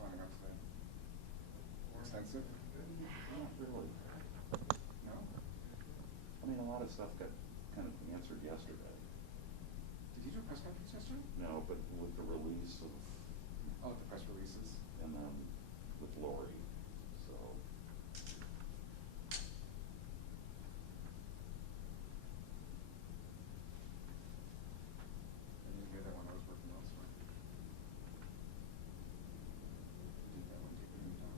finding out today? Extensive? Not really. No? I mean, a lot of stuff got kind of answered yesterday. Did you do a press conference yesterday? No, but with the release of, Oh, the press releases. and then with Lori, so. I didn't hear that when I was working elsewhere. Did that one take any time?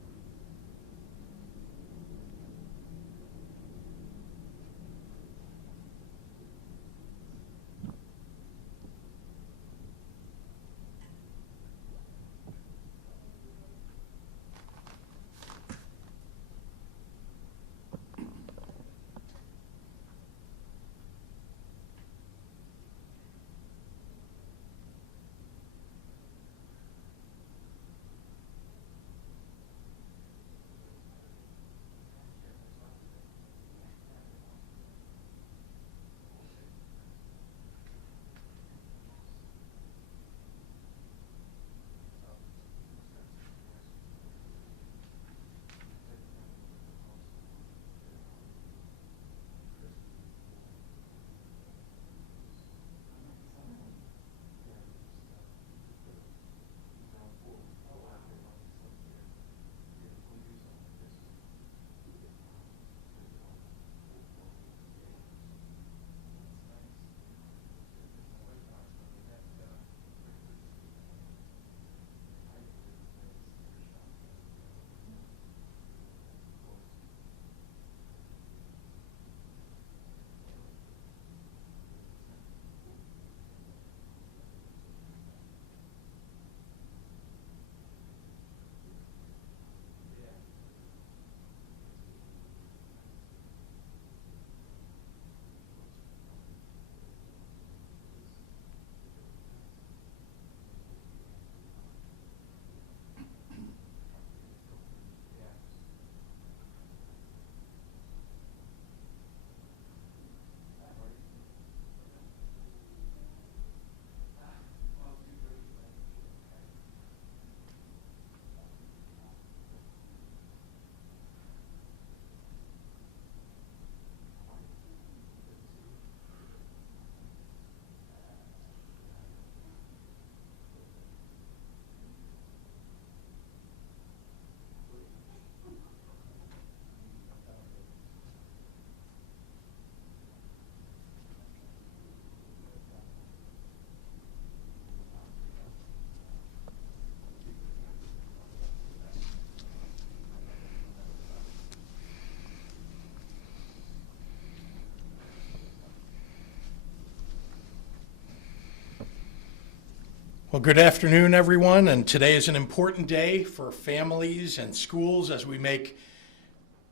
Well, good afternoon, everyone, and today is an important day for families and schools as we make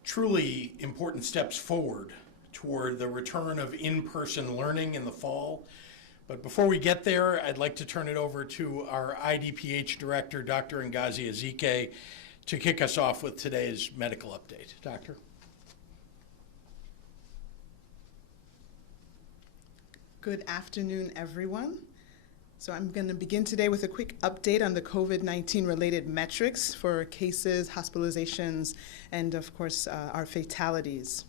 truly important steps forward toward the return of in-person learning in the fall. But before we get there, I'd like to turn it over to our IDPH Director, Dr. Ngozi Ezike, to kick us off with today's medical update. Doctor? Good afternoon, everyone. So I'm going to begin today with a quick update on the COVID-19 related metrics for cases, hospitalizations, and of course, our fatalities.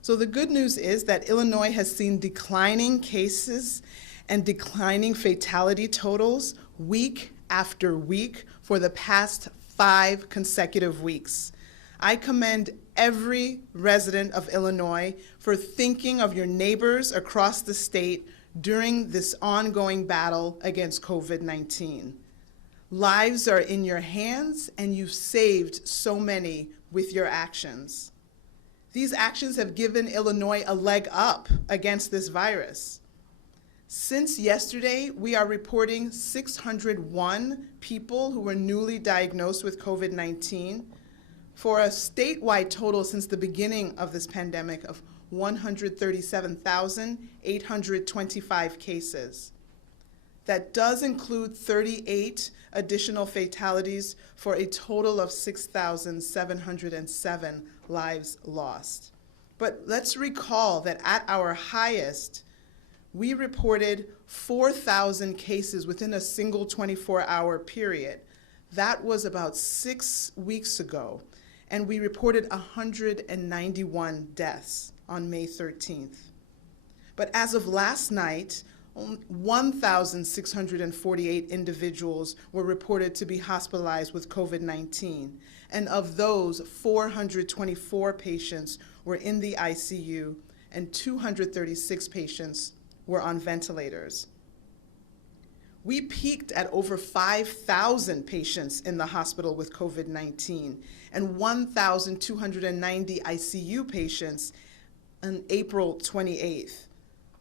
So the good news is that Illinois has seen declining cases and declining fatality totals week after week for the past 5 consecutive weeks. I commend every resident of Illinois for thinking of your neighbors across the state during this ongoing battle against COVID-19. Lives are in your hands, and you've saved so many with your actions. These actions have given Illinois a leg up against this virus. Since yesterday, we are reporting 601 people who were newly diagnosed with COVID-19 for a statewide total since the beginning of this pandemic of 137,825 cases. That does include 38 additional fatalities for a total of 6,707 lives lost. But let's recall that at our highest, we reported 4,000 cases within a single 24-hour period. That was about 6 weeks ago, and we reported 191 deaths on May 13th. But as of last night, 1,648 individuals were reported to be hospitalized with COVID-19, and of those, 424 patients were in the ICU and 236 patients were on ventilators. We peaked at over 5,000 patients in the hospital with COVID-19 and 1,290 ICU patients on April 28th.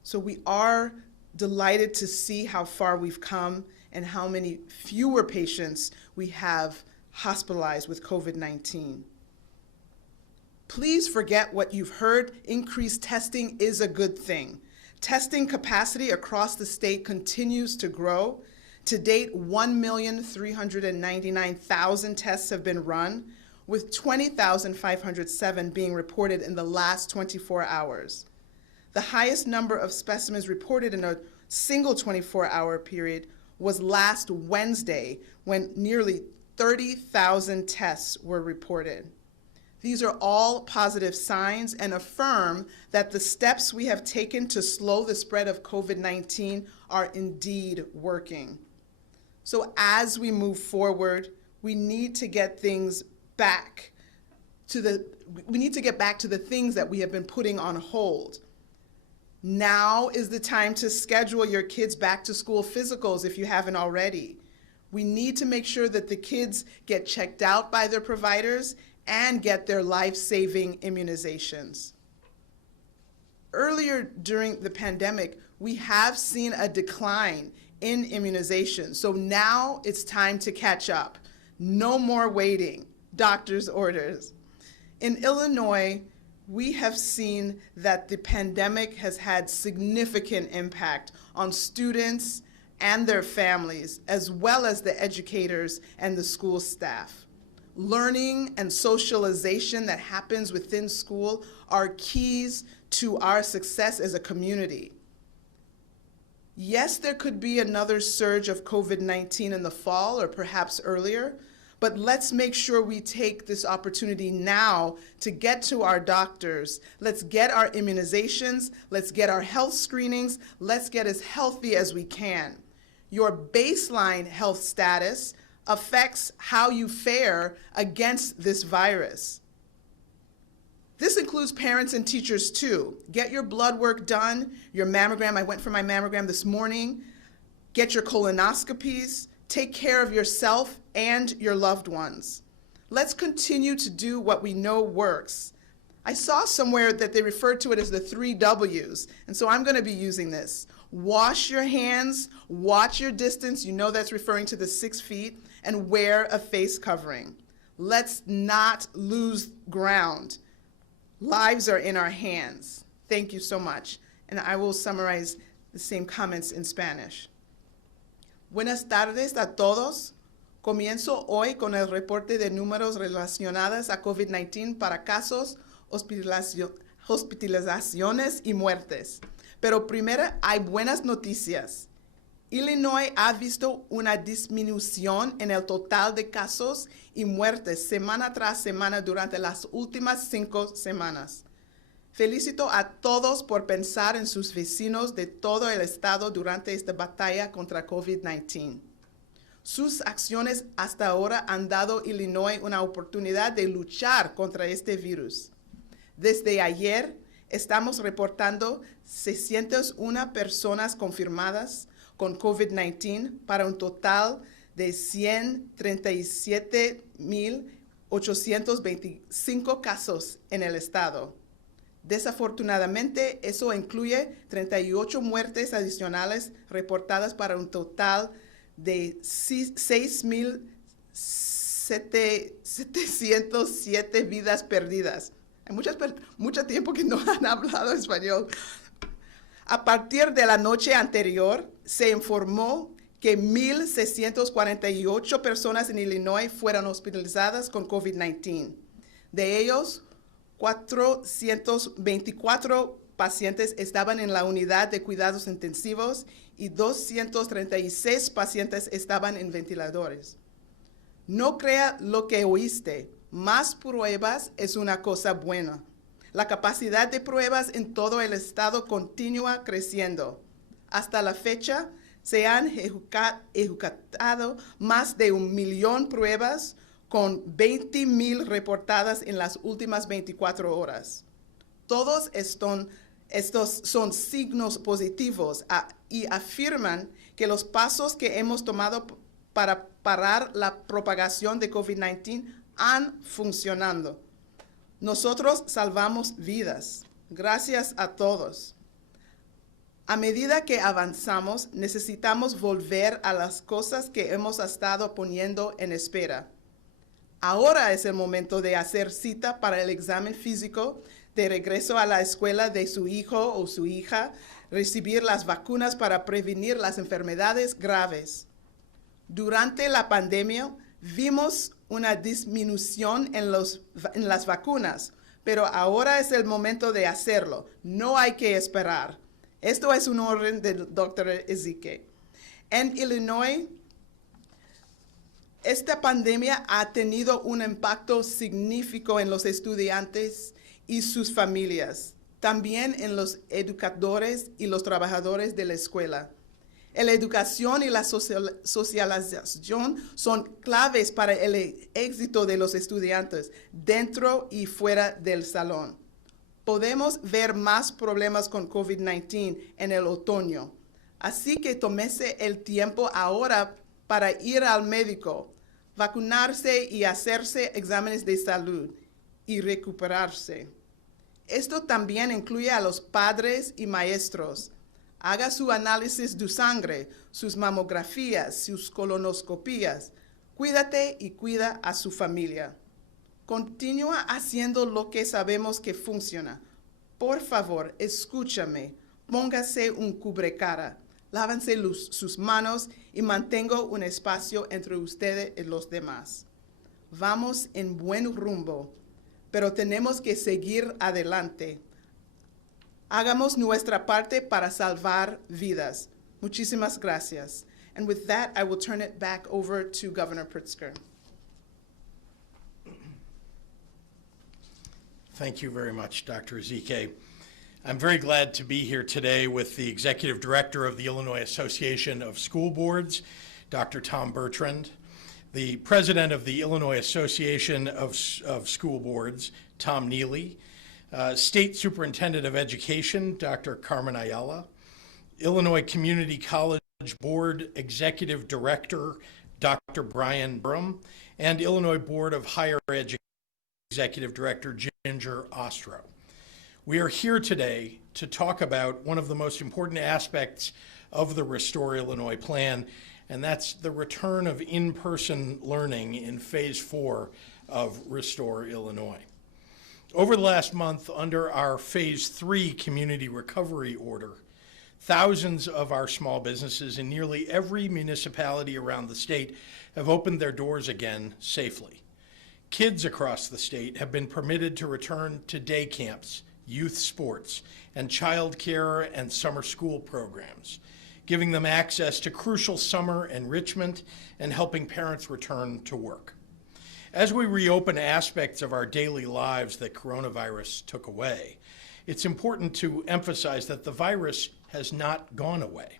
So we are delighted to see how far we've come and how many fewer patients we have hospitalized with COVID-19. Please forget what you've heard. Increased testing is a good thing. Testing capacity across the state continues to grow. To date, 1,399,000 tests have been run, with 20,507 being reported in the last 24 hours. The highest number of specimens reported in a single 24-hour period was last Wednesday, when nearly 30,000 tests were reported. These are all positive signs and affirm that the steps we have taken to slow the spread of COVID-19 are indeed working. So as we move forward, we need to get back to the things that we have been putting on hold. Now is the time to schedule your kids' back to school physicals if you haven't already. We need to make sure that the kids get checked out by their providers and get their life-saving immunizations. Earlier during the pandemic, we have seen a decline in immunization. So now it's time to catch up. No more waiting. Doctor's orders. In Illinois, we have seen that the pandemic has had significant impact on students and their families, as well as the educators and the school staff. Learning and socialization that happens within school are keys to our success as a community. Yes, there could be another surge of COVID-19 in the fall or perhaps earlier, but let's make sure we take this opportunity now to get to our doctors. Let's get our immunizations, let's get our health screenings, let's get as healthy as we can. Your baseline health status affects how you fare against this virus. This includes parents and teachers too. Get your blood work done, your mammogram. I went for my mammogram this morning. Get your colonoscopies. Take care of yourself and your loved ones. Let's continue to do what we know works. I saw somewhere that they referred to it as the 3 W's, and so I'm going to be using this. Wash your hands, watch your distance, you know that's referring to the 6 feet, and wear a face covering. Let's not lose ground. Lives are in our hands. Thank you so much. And I will summarize the same comments in Spanish. Buenas tardes a todos. Comienzo hoy con el reporte de números relacionados a COVID-19 para casos, hospitalizaciones y muertes. Pero primero hay buenas noticias. Illinois ha visto una disminución en el total de casos y muertes semana tras semana durante las últimas 5 semanas. Felicito a todos por pensar en sus vecinos de todo el estado durante esta batalla contra COVID-19. Sus acciones hasta ahora han dado a Illinois una oportunidad de luchar contra este virus. Desde ayer estamos reportando 601 personas confirmadas con COVID-19 para un total de 137,825 casos en el estado. Desafortunadamente, eso incluye 38 muertes adicionales reportadas para un total de 6,707 vidas perdidas. Hay mucho tiempo que no han hablado español. A partir de la noche anterior, se informó que 1,648 personas en Illinois fueron hospitalizadas con COVID-19. De ellos, 424 pacientes estaban en la unidad de cuidados intensivos y 236 pacientes estaban en ventiladores. No crea lo que oíste. Más pruebas es una cosa buena. La capacidad de pruebas en todo el estado continúa creciendo. Hasta la fecha, se han ejecutado más de 1,000,000 pruebas con 20,000 reportadas en las últimas 24 horas. Todos estos son signos positivos y afirman que los pasos que hemos tomado para parar la propagación de COVID-19 han funcionado. Nosotros salvamos vidas. Gracias a todos. A medida que avanzamos, necesitamos volver a las cosas que hemos estado poniendo en espera. Ahora es el momento de hacer cita para el examen físico de regreso a la escuela de su hijo o su hija, recibir las vacunas para prevenir las enfermedades graves. Durante la pandemia, vimos una disminución en las vacunas, pero ahora es el momento de hacerlo. No hay que esperar. Esto es un orden del Dr. Ezequiel. En Illinois, esta pandemia ha tenido un impacto significativo en los estudiantes y sus familias, también en los educadores y los trabajadores de la escuela. La educación y la socialización son claves para el éxito de los estudiantes dentro y fuera del salón. Podemos ver más problemas con COVID-19 en el otoño, así que tómese el tiempo ahora para ir al médico, vacunarse y hacerse exámenes de salud y recuperarse. Esto también incluye a los padres y maestros. Haga su análisis de sangre, sus mamografías, sus colonoscopías. Cuídate y cuida a su familia. Continúa haciendo lo que sabemos que funciona. Por favor, escúchame. Póngase un cubrecara. Lávense sus manos y mantenga un espacio entre ustedes y los demás. Vamos en buen rumbo, pero tenemos que seguir adelante. Hagamos nuestra parte para salvar vidas. Muchísimas gracias. And with that, I will turn it back over to Governor Pritzker. Thank you very much, Dr. Ezekiel. I'm very glad to be here today with the Executive Director of the Illinois Association of School Boards, Dr. Tom Bertrand, the President of the Illinois Association of School Boards, Tom Neely, State Superintendent of Education, Dr. Carmen Ayala, Illinois Community College Board Executive Director, Dr. Brian Durham, and Illinois Board of Higher Education Executive Director, Ginger Ostro. We are here today to talk about one of the most important aspects of the Restore Illinois plan, and that's the return of in-person learning in Phase 4 of Restore Illinois. Over the last month, under our Phase 3 Community Recovery Order, thousands of our small businesses in nearly every municipality around the state have opened their doors again safely. Kids across the state have been permitted to return to day camps, youth sports, and child care and summer school programs, giving them access to crucial summer enrichment and helping parents return to work. As we reopen aspects of our daily lives that coronavirus took away, it's important to emphasize that the virus has not gone away.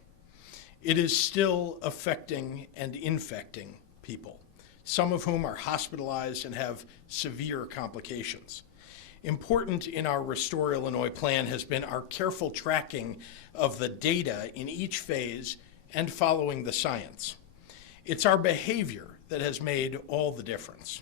It is still affecting and infecting people, some of whom are hospitalized and have severe complications. Important in our Restore Illinois plan has been our careful tracking of the data in each phase and following the science. It's our behavior that has made all the difference.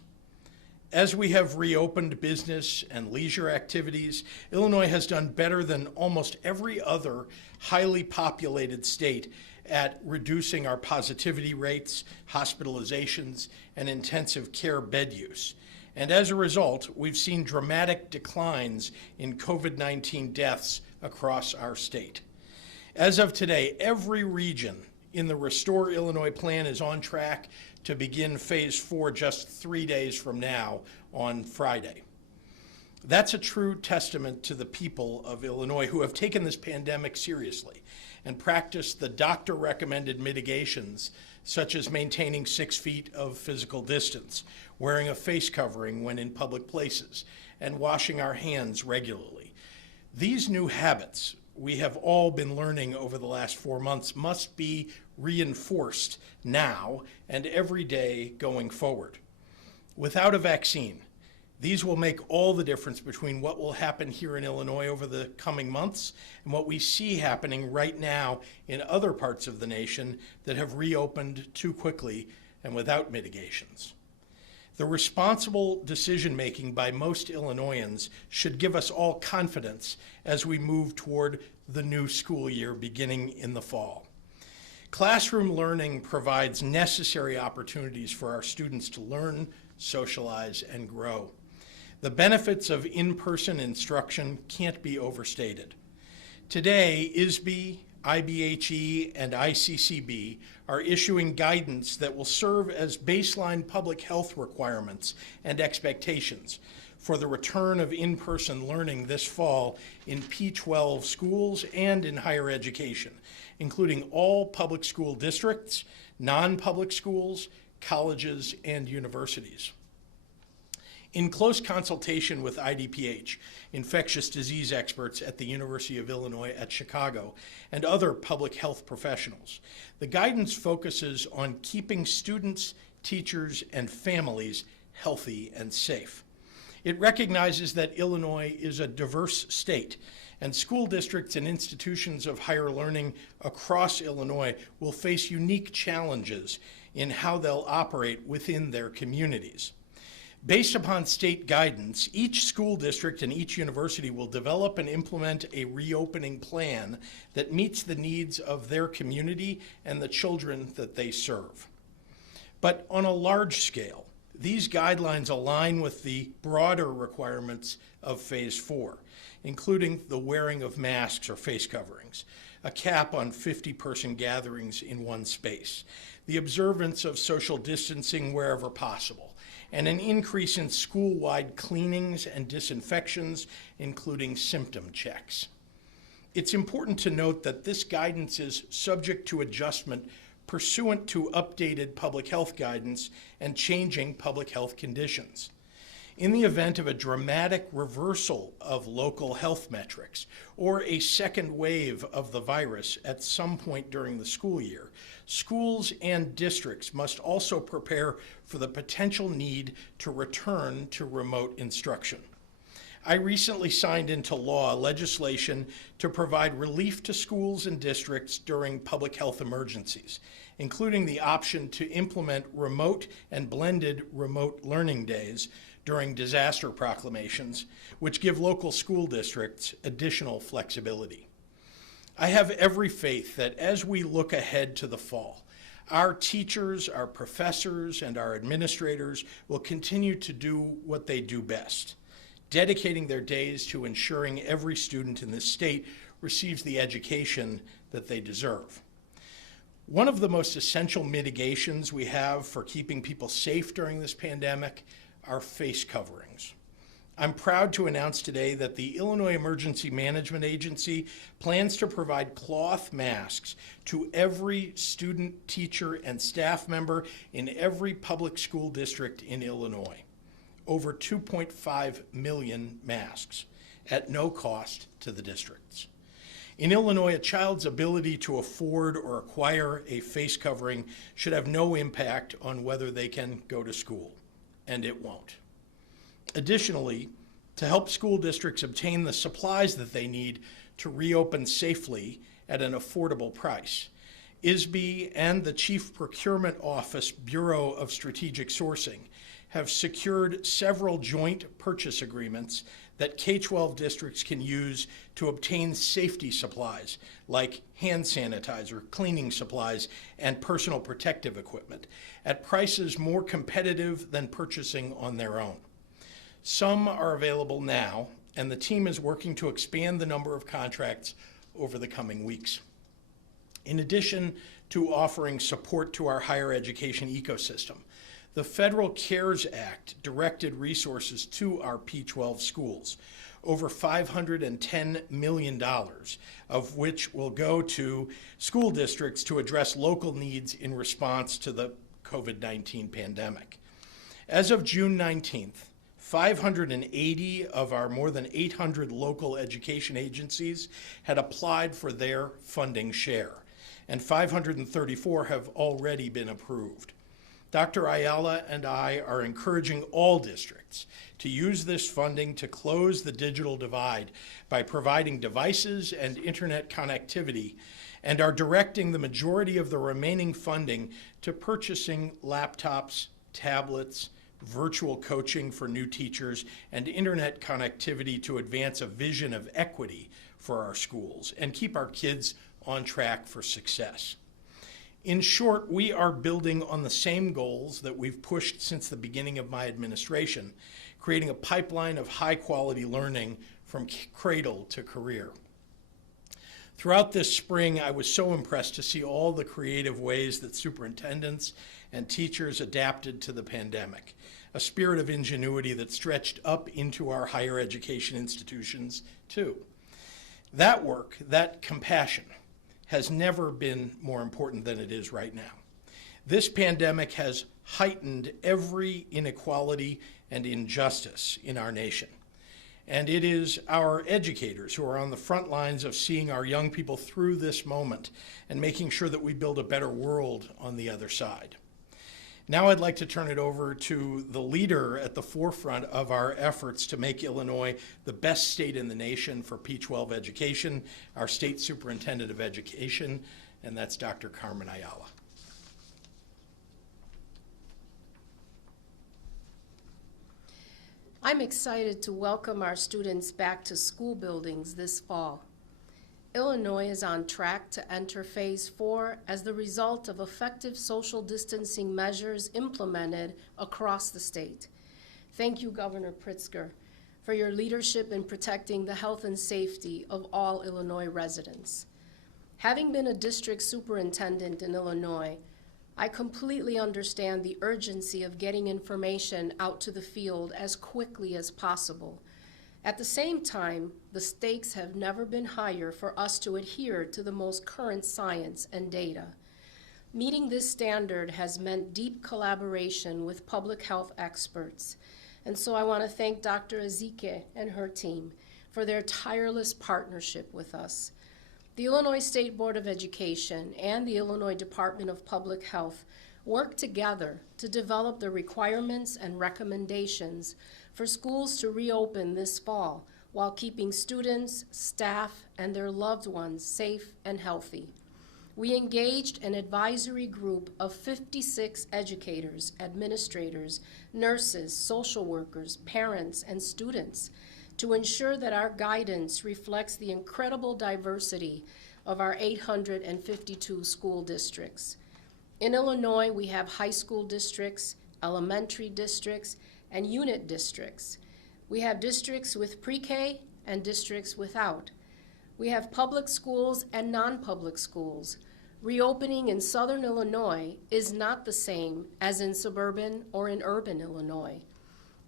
As we have reopened business and leisure activities, Illinois has done better than almost every other highly populated state at reducing our positivity rates, hospitalizations, and intensive care bed use. And as a result, we've seen dramatic declines in COVID-19 deaths across our state. As of today, every region in the Restore Illinois plan is on track to begin Phase 4 just 3 days from now on Friday. That's a true testament to the people of Illinois who have taken this pandemic seriously and practiced the doctor-recommended mitigations, such as maintaining 6 feet of physical distance, wearing a face covering when in public places, and washing our hands regularly. These new habits we have all been learning over the last 4 months must be reinforced now and every day going forward. Without a vaccine, these will make all the difference between what will happen here in Illinois over the coming months and what we see happening right now in other parts of the nation that have reopened too quickly and without mitigations. The responsible decision-making by most Illinoisans should give us all confidence as we move toward the new school year beginning in the fall. Classroom learning provides necessary opportunities for our students to learn, socialize, and grow. The benefits of in-person instruction can't be overstated. Today, ISB, IBHE, and ICCB are issuing guidance that will serve as baseline public health requirements and expectations for the return of in-person learning this fall in P-12 schools and in higher education, including all public school districts, non-public schools, colleges, and universities. In close consultation with IDPH, infectious disease experts at the University of Illinois at Chicago, and other public health professionals, the guidance focuses on keeping students, teachers, and families healthy and safe. It recognizes that Illinois is a diverse state, and school districts and institutions of higher learning across Illinois will face unique challenges in how they'll operate within their communities. Based upon state guidance, each school district and each university will develop and implement a reopening plan that meets the needs of their community and the children that they serve. But on a large scale, these guidelines align with the broader requirements of Phase 4, including the wearing of masks or face coverings, a cap on 50-person gatherings in one space, the observance of social distancing wherever possible, and an increase in school-wide cleanings and disinfections, including symptom checks. It's important to note that this guidance is subject to adjustment pursuant to updated public health guidance and changing public health conditions. In the event of a dramatic reversal of local health metrics or a second wave of the virus at some point during the school year, schools and districts must also prepare for the potential need to return to remote instruction. I recently signed into law legislation to provide relief to schools and districts during public health emergencies, including the option to implement remote and blended remote learning days during disaster proclamations, which give local school districts additional flexibility. I have every faith that as we look ahead to the fall, our teachers, our professors, and our administrators will continue to do what they do best, dedicating their days to ensuring every student in this state receives the education that they deserve. One of the most essential mitigations we have for keeping people safe during this pandemic are face coverings. I'm proud to announce today that the Illinois Emergency Management Agency plans to provide cloth masks to every student, teacher, and staff member in every public school district in Illinois. Over 2.5 million masks at no cost to the districts. In Illinois, a child's ability to afford or acquire a face covering should have no impact on whether they can go to school, and it won't. Additionally, to help school districts obtain the supplies that they need to reopen safely at an affordable price, ISB and the Chief Procurement Office Bureau of Strategic Sourcing have secured several joint purchase agreements that K-12 districts can use to obtain safety supplies like hand sanitizer, cleaning supplies, and personal protective equipment at prices more competitive than purchasing on their own. Some are available now, and the team is working to expand the number of contracts over the coming weeks. In addition to offering support to our higher education ecosystem, The Federal CARES Act directed resources to our P-12 schools, over $510 million, of which will go to school districts to address local needs in response to the COVID-19 pandemic. As of June 19th, 580 of our more than 800 local education agencies had applied for their funding share, and 534 have already been approved. Dr. Ayala and I are encouraging all districts to use this funding to close the digital divide by providing devices and internet connectivity, and are directing the majority of the remaining funding to purchasing laptops, tablets, virtual coaching for new teachers, and internet connectivity to advance a vision of equity for our schools and keep our kids on track for success. In short, we are building on the same goals that we've pushed since the beginning of my administration, creating a pipeline of high-quality learning from cradle to career. Throughout this spring, I was so impressed to see all the creative ways that superintendents and teachers adapted to the pandemic, a spirit of ingenuity that stretched up into our higher education institutions, too. That work, that compassion, has never been more important than it is right now. This pandemic has heightened every inequality and injustice in our nation. And it is our educators who are on the front lines of seeing our young people through this moment and making sure that we build a better world on the other side. Now I'd like to turn it over to the leader at the forefront of our efforts to make Illinois the best state in the nation for P-12 education, our State Superintendent of Education, and that's Dr. Carmen Ayala. I'm excited to welcome our students back to school buildings this fall. Illinois is on track to enter Phase 4 as the result of effective social distancing measures implemented across the state. Thank you, Governor Pritzker, for your leadership in protecting the health and safety of all Illinois residents. Having been a district superintendent in Illinois, I completely understand the urgency of getting information out to the field as quickly as possible. At the same time, the stakes have never been higher for us to adhere to the most current science and data. Meeting this standard has meant deep collaboration with public health experts, and so I want to thank Dr. Ezike and her team for their tireless partnership with us. The Illinois State Board of Education and the Illinois Department of Public Health work together to develop the requirements and recommendations for schools to reopen this fall while keeping students, staff, and their loved ones safe and healthy. We engaged an advisory group of 56 educators, administrators, nurses, social workers, parents, and students to ensure that our guidance reflects the incredible diversity of our 852 school districts. In Illinois, we have high school districts, elementary districts, and unit districts. We have districts with pre-K and districts without. We have public schools and non-public schools. Reopening in southern Illinois is not the same as in suburban or in urban Illinois.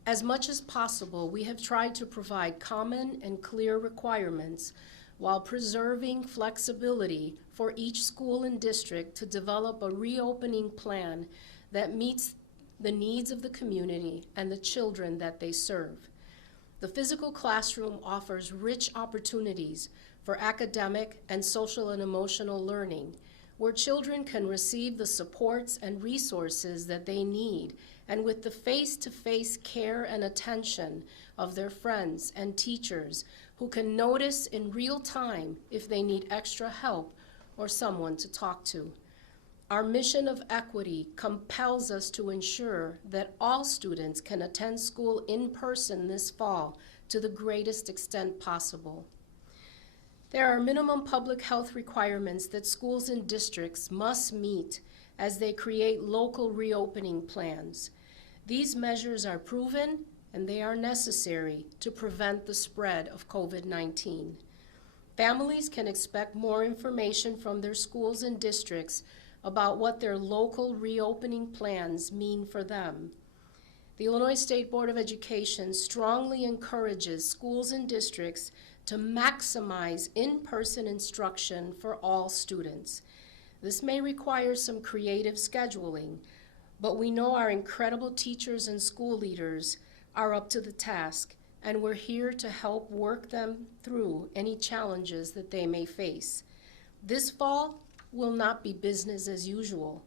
As much as possible, we have tried to provide common and clear requirements while preserving flexibility for each school and district to develop a reopening plan that meets the needs of the community and the children that they serve. The physical classroom offers rich opportunities for academic and social and emotional learning, where children can receive the supports and resources that they need, and with the face-to-face care and attention of their friends and teachers who can notice in real time if they need extra help or someone to talk to. Our mission of equity compels us to ensure that all students can attend school in person this fall to the greatest extent possible. There are minimum public health requirements that schools and districts must meet as they create local reopening plans. These measures are proven and they are necessary to prevent the spread of COVID-19. Families can expect more information from their schools and districts about what their local reopening plans mean for them. The Illinois State Board of Education strongly encourages schools and districts to maximize in-person instruction for all students. This may require some creative scheduling, but we know our incredible teachers and school leaders are up to the task, and we're here to help work them through any challenges that they may face. This fall will not be business as usual,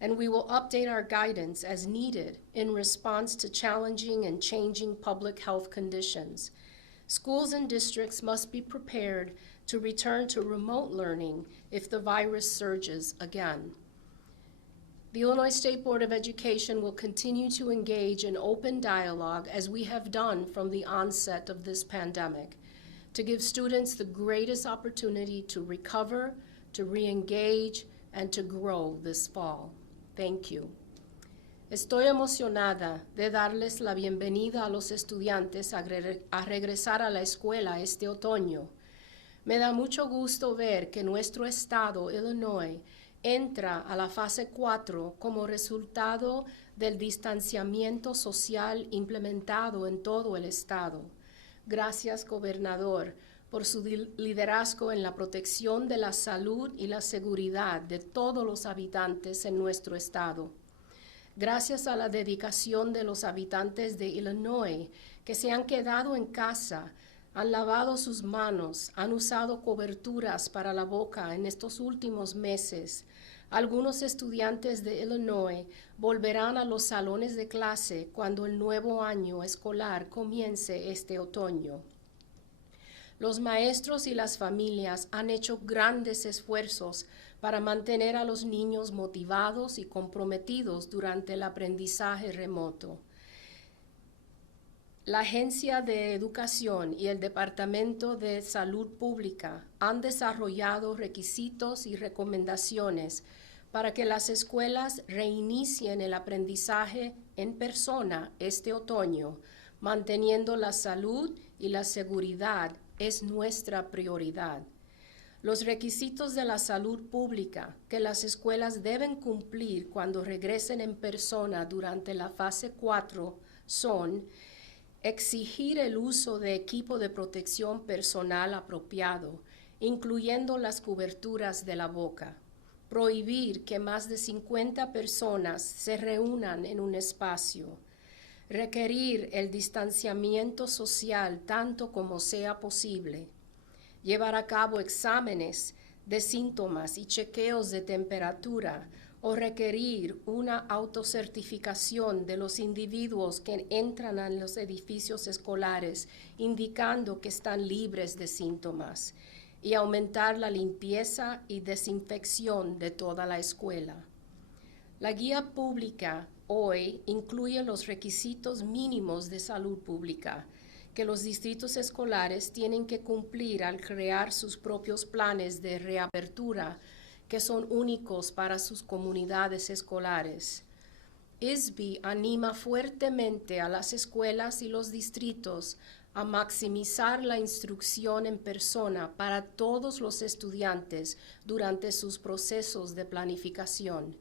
and we will update our guidance as needed in response to challenging and changing public health conditions. Schools and districts must be prepared to return to remote learning if the virus surges again. The Illinois State Board of Education will continue to engage in open dialogue as we have done from the onset of this pandemic, to give students the greatest opportunity to recover, to re-engage, and to grow this fall. Thank you. Estoy emocionada de darles la bienvenida a los estudiantes a regresar a la escuela este otoño. Me da mucho gusto ver que nuestro estado, Illinois, entra a la fase 4 como resultado del distanciamiento social implementado en todo el estado. Gracias, gobernador, por su liderazgo en la protección de la salud y la seguridad de todos los habitantes en nuestro estado. Gracias a la dedicación de los habitantes de Illinois que se han quedado en casa, han lavado sus manos, han usado coberturas para la boca en estos últimos meses. Algunos estudiantes de Illinois volverán a los salones de clase cuando el nuevo año escolar comience este otoño. Los maestros y las familias han hecho grandes esfuerzos para mantener a los niños motivados y comprometidos durante el aprendizaje remoto. La Agencia de Educación y el Departamento de Salud Pública han desarrollado requisitos y recomendaciones para que las escuelas reinicien el aprendizaje en persona este otoño, manteniendo la salud y la seguridad es nuestra prioridad. Los requisitos de la salud pública que las escuelas deben cumplir cuando regresen en persona durante la fase 4 son exigir el uso de equipo de protección personal apropiado, incluyendo las coberturas de la boca, prohibir que más de 50 personas se reúnan en un espacio, requerir el distanciamiento social tanto como sea posible, llevar a cabo exámenes de síntomas y chequeos de temperatura o requerir una autocertificación de los individuos que entran a los edificios escolares indicando que están libres de síntomas y aumentar la limpieza y desinfección de toda la escuela. La guía pública hoy incluye los requisitos mínimos de salud pública que los distritos escolares tienen que cumplir al crear sus propios planes de reapertura que son únicos para sus comunidades escolares. ISB anima fuertemente a las escuelas y los distritos a maximizar la instrucción en persona para todos los estudiantes durante sus procesos de planificación.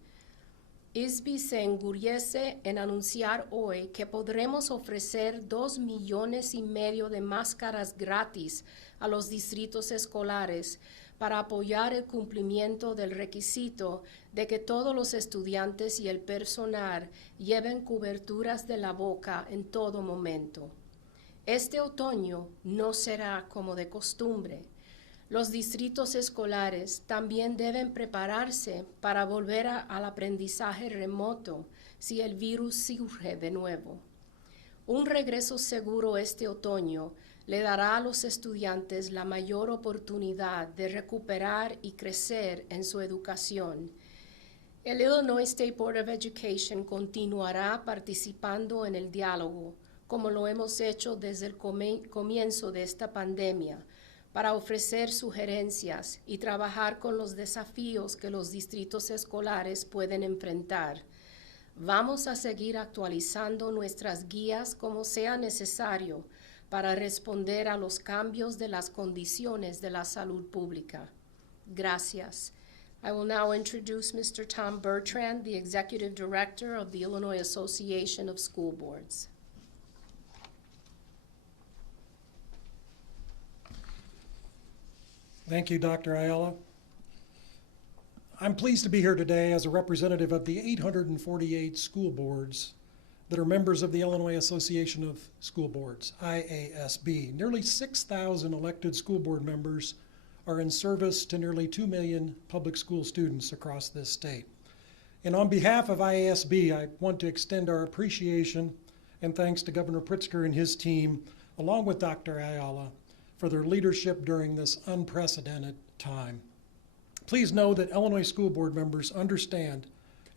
ISB se enorgullece en anunciar hoy que podremos ofrecer 2,5 millones de máscaras gratis a los distritos escolares para apoyar el cumplimiento del requisito de que todos los estudiantes y el personal lleven coberturas de la boca en todo momento. Este otoño no será como de costumbre. Los distritos escolares también deben prepararse para volver al aprendizaje remoto si el virus surge de nuevo. Un regreso seguro este otoño le dará a los estudiantes la mayor oportunidad de recuperar y crecer en su educación. El Illinois State Board of Education continuará participando en el diálogo, como lo hemos hecho desde el comienzo de esta pandemia, para ofrecer sugerencias y trabajar con los desafíos que los distritos escolares pueden enfrentar. Vamos a seguir actualizando nuestras guías como sea necesario para responder a los cambios de las condiciones de la salud pública. Gracias. I will now introduce Mr. Tom Bertrand, the Executive Director of the Illinois Association of School Boards. Thank you, Dr. Ayala. I'm pleased to be here today as a representative of the 848 school boards that are members of the Illinois Association of School Boards, IASB. Nearly 6,000 elected school board members are in service to nearly 2 million public school students across this state. And on behalf of IASB, I want to extend our appreciation and thanks to Governor Pritzker and his team, along with Dr. Ayala, for their leadership during this unprecedented time. Please know that Illinois school board members understand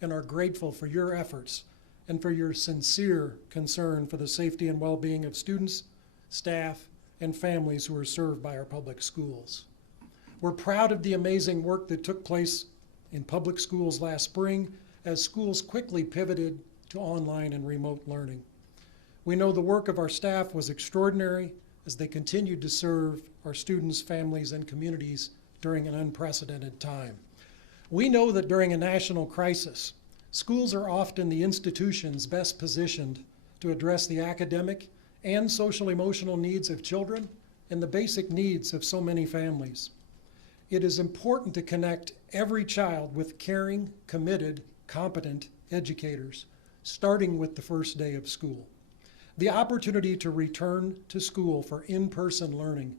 and are grateful for your efforts and for your sincere concern for the safety and well-being of students, staff, and families who are served by our public schools. We're proud of the amazing work that took place in public schools last spring as schools quickly pivoted to online and remote learning. We know the work of our staff was extraordinary as they continued to serve our students, families, and communities during an unprecedented time. We know that during a national crisis, schools are often the institutions best positioned to address the academic and social-emotional needs of children and the basic needs of so many families. It is important to connect every child with caring, committed, competent educators, starting with the first day of school. The opportunity to return to school for in-person learning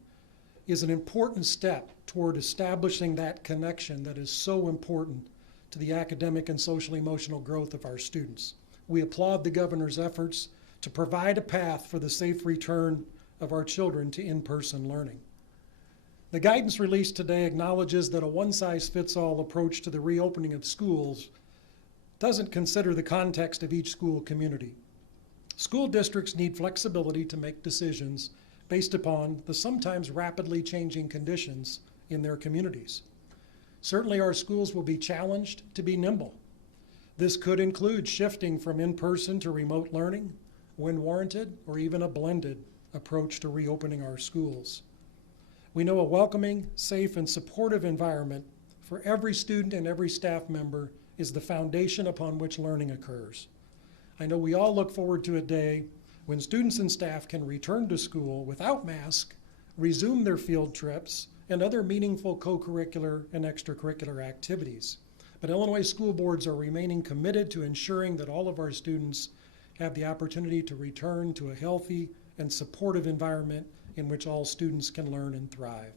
is an important step toward establishing that connection that is so important to the academic and social-emotional growth of our students. We applaud the governor's efforts to provide a path for the safe return of our children to in-person learning. The guidance released today acknowledges that a one-size-fits-all approach to the reopening of schools doesn't consider the context of each school community. School districts need flexibility to make decisions based upon the sometimes rapidly changing conditions in their communities. Certainly our schools will be challenged to be nimble. This could include shifting from in-person to remote learning when warranted, or even a blended approach to reopening our schools. We know a welcoming, safe, and supportive environment for every student and every staff member is the foundation upon which learning occurs. I know we all look forward to a day when students and staff can return to school without masks, resume their field trips, and other meaningful co-curricular and extracurricular activities. But Illinois school boards are remaining committed to ensuring that all of our students have the opportunity to return to a healthy and supportive environment in which all students can learn and thrive.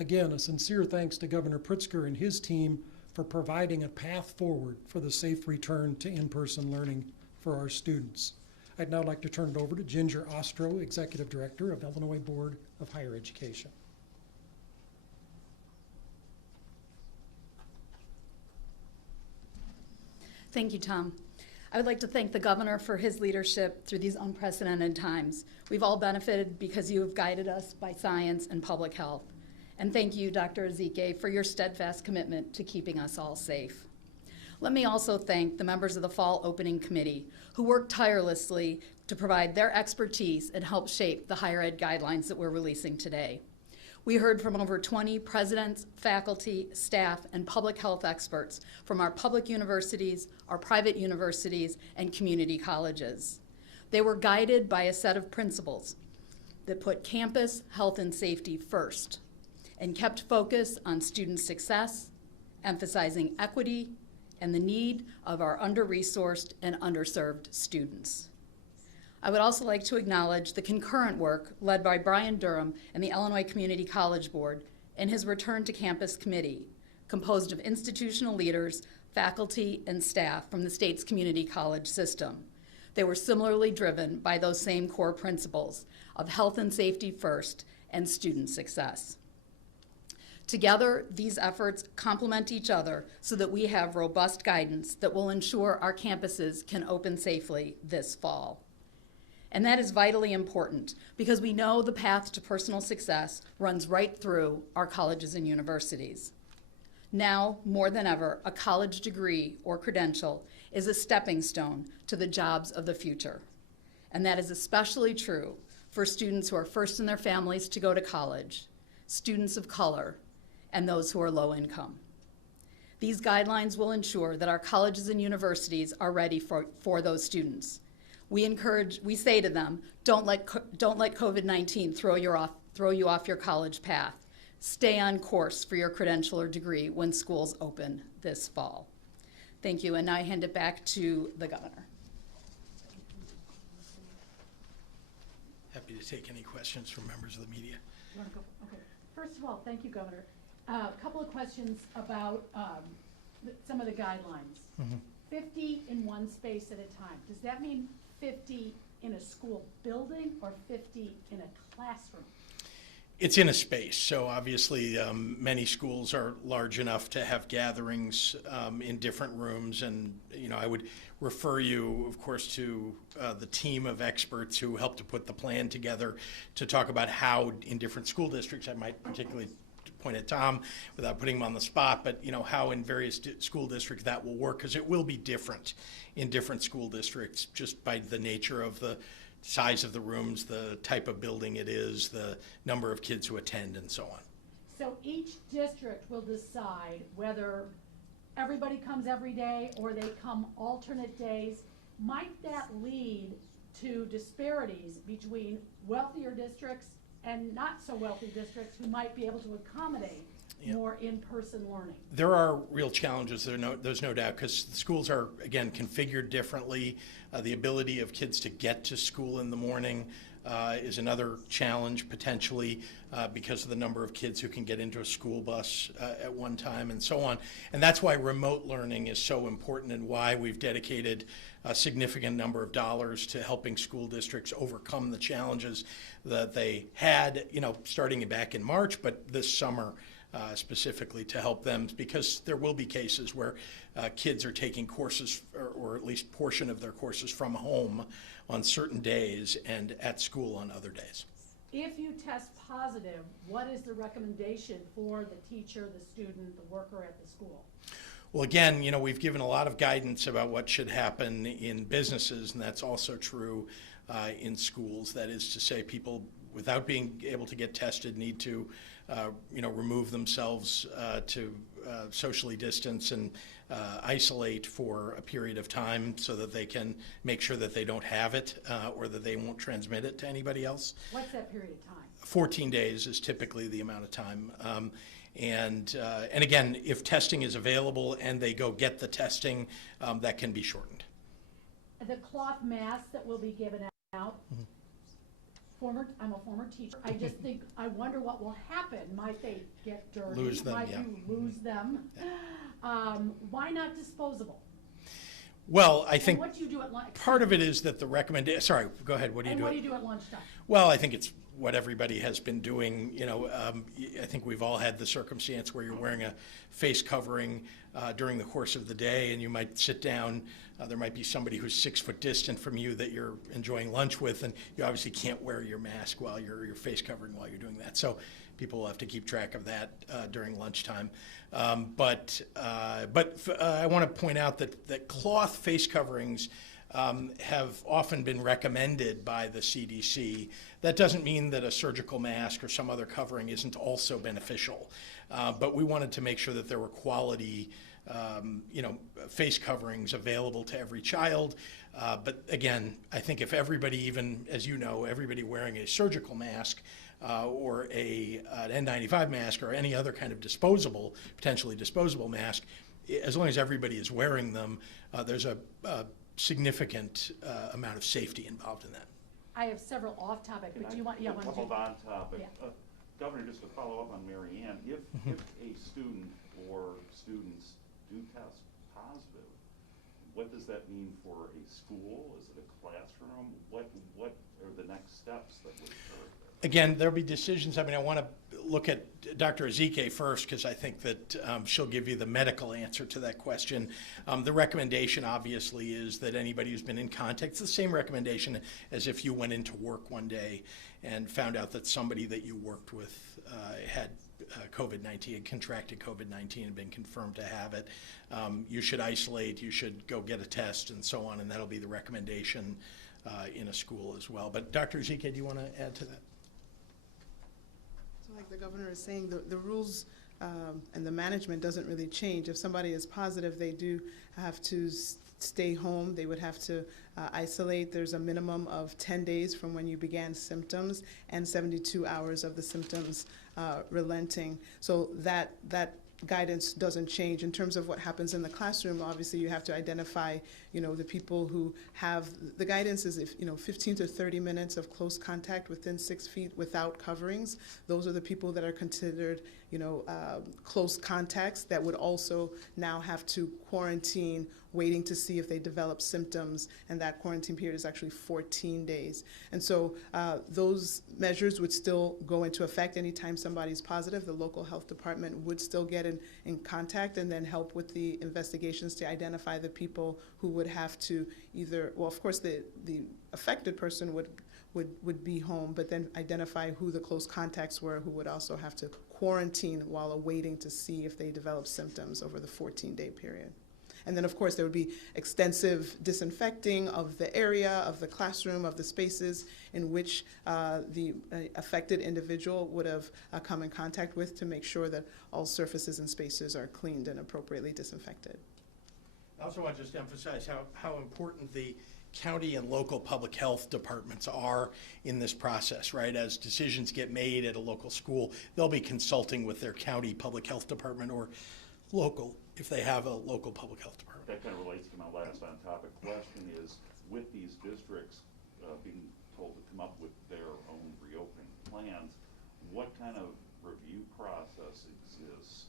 Again, a sincere thanks to Governor Pritzker and his team for providing a path forward for the safe return to in-person learning for our students. I'd now like to turn it over to Ginger Ostro, Executive Director of Illinois Board of Higher Education. Thank you, Tom. I would like to thank the governor for his leadership through these unprecedented times. We've all benefited because you have guided us by science and public health. And thank you, Dr. Ezike, for your steadfast commitment to keeping us all safe. Let me also thank the members of the Fall Opening Committee who worked tirelessly to provide their expertise and help shape the higher ed guidelines that we're releasing today. We heard from over 20 presidents, faculty, staff, and public health experts from our public universities, our private universities, and community colleges. They were guided by a set of principles that put campus health and safety first and kept focus on student success, emphasizing equity and the need of our under-resourced and underserved students. I would also like to acknowledge the concurrent work led by Brian Durham and the Illinois Community College Board in his Return to Campus Committee, composed of institutional leaders, faculty, and staff from the state's community college system. They were similarly driven by those same core principles of health and safety first and student success. Together, these efforts complement each other so that we have robust guidance that will ensure our campuses can open safely this fall. And that is vitally important because we know the path to personal success runs right through our colleges and universities. Now, more than ever, a college degree or credential is a stepping stone to the jobs of the future. And that is especially true for students who are first in their families to go to college, students of color, and those who are low income. These guidelines will ensure that our colleges and universities are ready for those students. We say to them, don't let COVID-19 throw you off your college path. Stay on course for your credential or degree when schools open this fall. Thank you, and now I hand it back to the governor. Happy to take any questions from members of the media. You want to go? Okay. First of all, thank you, Governor. A couple of questions about some of the guidelines. 50 in one space at a time. Does that mean 50 in a school building or 50 in a classroom? It's in a space, so obviously many schools are large enough to have gatherings in different rooms, and I would refer you, of course, to the team of experts who helped to put the plan together to talk about how in different school districts, I might particularly point at Tom without putting him on the spot, but how in various school districts that will work, because it will be different in different school districts just by the nature of the size of the rooms, the type of building it is, the number of kids who attend, and so on. So each district will decide whether everybody comes every day or they come alternate days. Might that lead to disparities between wealthier districts and not so wealthy districts who might be able to accommodate more in-person learning? There are real challenges, there's no doubt, because the schools are, again, configured differently. The ability of kids to get to school in the morning is another challenge potentially because of the number of kids who can get into a school bus at one time and so on. And that's why remote learning is so important and why we've dedicated a significant number of dollars to helping school districts overcome the challenges that they had, starting back in March, but this summer specifically to help them, because there will be cases where kids are taking courses or at least portion of their courses from home on certain days and at school on other days. If you test positive, what is the recommendation for the teacher, the student, the worker at the school? Well, again, we've given a lot of guidance about what should happen in businesses, and that's also true in schools. That is to say, people, without being able to get tested, need to remove themselves to socially distance and isolate for a period of time so that they can make sure that they don't have it or that they won't transmit it to anybody else. What's that period of time? 14 days is typically the amount of time. And again, if testing is available and they go get the testing, that can be shortened. The cloth masks that will be given out. I'm a former teacher. I just think, I wonder what will happen. Might they get dirty? Lose them, Might yeah. you lose them? Why not disposable? Well, I think And what do you do at lunch? part of it is that the recommendation, sorry, go ahead, what do you And do? what do you do at lunchtime? Well, I think it's what everybody has been doing. I think we've all had the circumstance where you're wearing a face covering during the course of the day, and you might sit down. There might be somebody who's 6 foot distant from you that you're enjoying lunch with, and you obviously can't wear your mask while your face covering while you're doing that. So people will have to keep track of that during lunchtime. But I want to point out that cloth face coverings have often been recommended by the CDC. That doesn't mean that a surgical mask or some other covering isn't also beneficial. But we wanted to make sure that there were quality face coverings available to every child. But again, I think if everybody, even as you know, everybody wearing a surgical mask or an N95 mask or any other kind of potentially disposable mask, as long as everybody is wearing them, there's a significant amount of safety involved in that. I have several off-topic, but do you want, yeah, why don't you? Hold on topic. Yeah. Governor, just to follow up on Mary Ann, if a student or students do test positive, what does that mean for a school? Is it a classroom? What are the next steps that would occur there? Again, there'll be decisions. I want to look at Dr. Ezike first, because I think that she'll give you the medical answer to that question. The recommendation, obviously, is that anybody who's been in contact, it's the same recommendation as if you went into work one day and found out that somebody that you worked with had COVID-19, had contracted COVID-19 and been confirmed to have it. You should isolate, you should go get a test and so on, and that'll be the recommendation in a school as well. But Dr. Ezike, do you want to add to that? So like the governor is saying, the rules and the management doesn't really change. If somebody is positive, they do have to stay home. They would have to isolate. There's a minimum of 10 days from when you began symptoms and 72 hours of the symptoms relenting. So that guidance doesn't change. In terms of what happens in the classroom, obviously you have to identify, the people who have, the guidance is if, 15 to 30 minutes of close contact within 6 feet without coverings. Those are the people that are considered, close contacts that would also now have to quarantine, waiting to see if they develop symptoms, and that quarantine period is actually 14 days. And so those measures would still go into effect anytime somebody's positive. The local health department would still get in contact and then help with the investigations to identify the people who would have to either, well, of course, the affected person would be home, but then identify who the close contacts were who would also have to quarantine while awaiting to see if they develop symptoms over the 14-day period. And then, of course, there would be extensive disinfecting of the area, of the classroom, of the spaces in which the affected individual would have come in contact with, to make sure that all surfaces and spaces are cleaned and appropriately disinfected. I also want to just emphasize how important the county and local public health departments are in this process, right? As decisions get made at a local school, they'll be consulting with their county public health department or local, if they have a local public health department. That kind of relates to my last on-topic question is, with these districts being told to come up with their own reopening plans, what kind of review process exists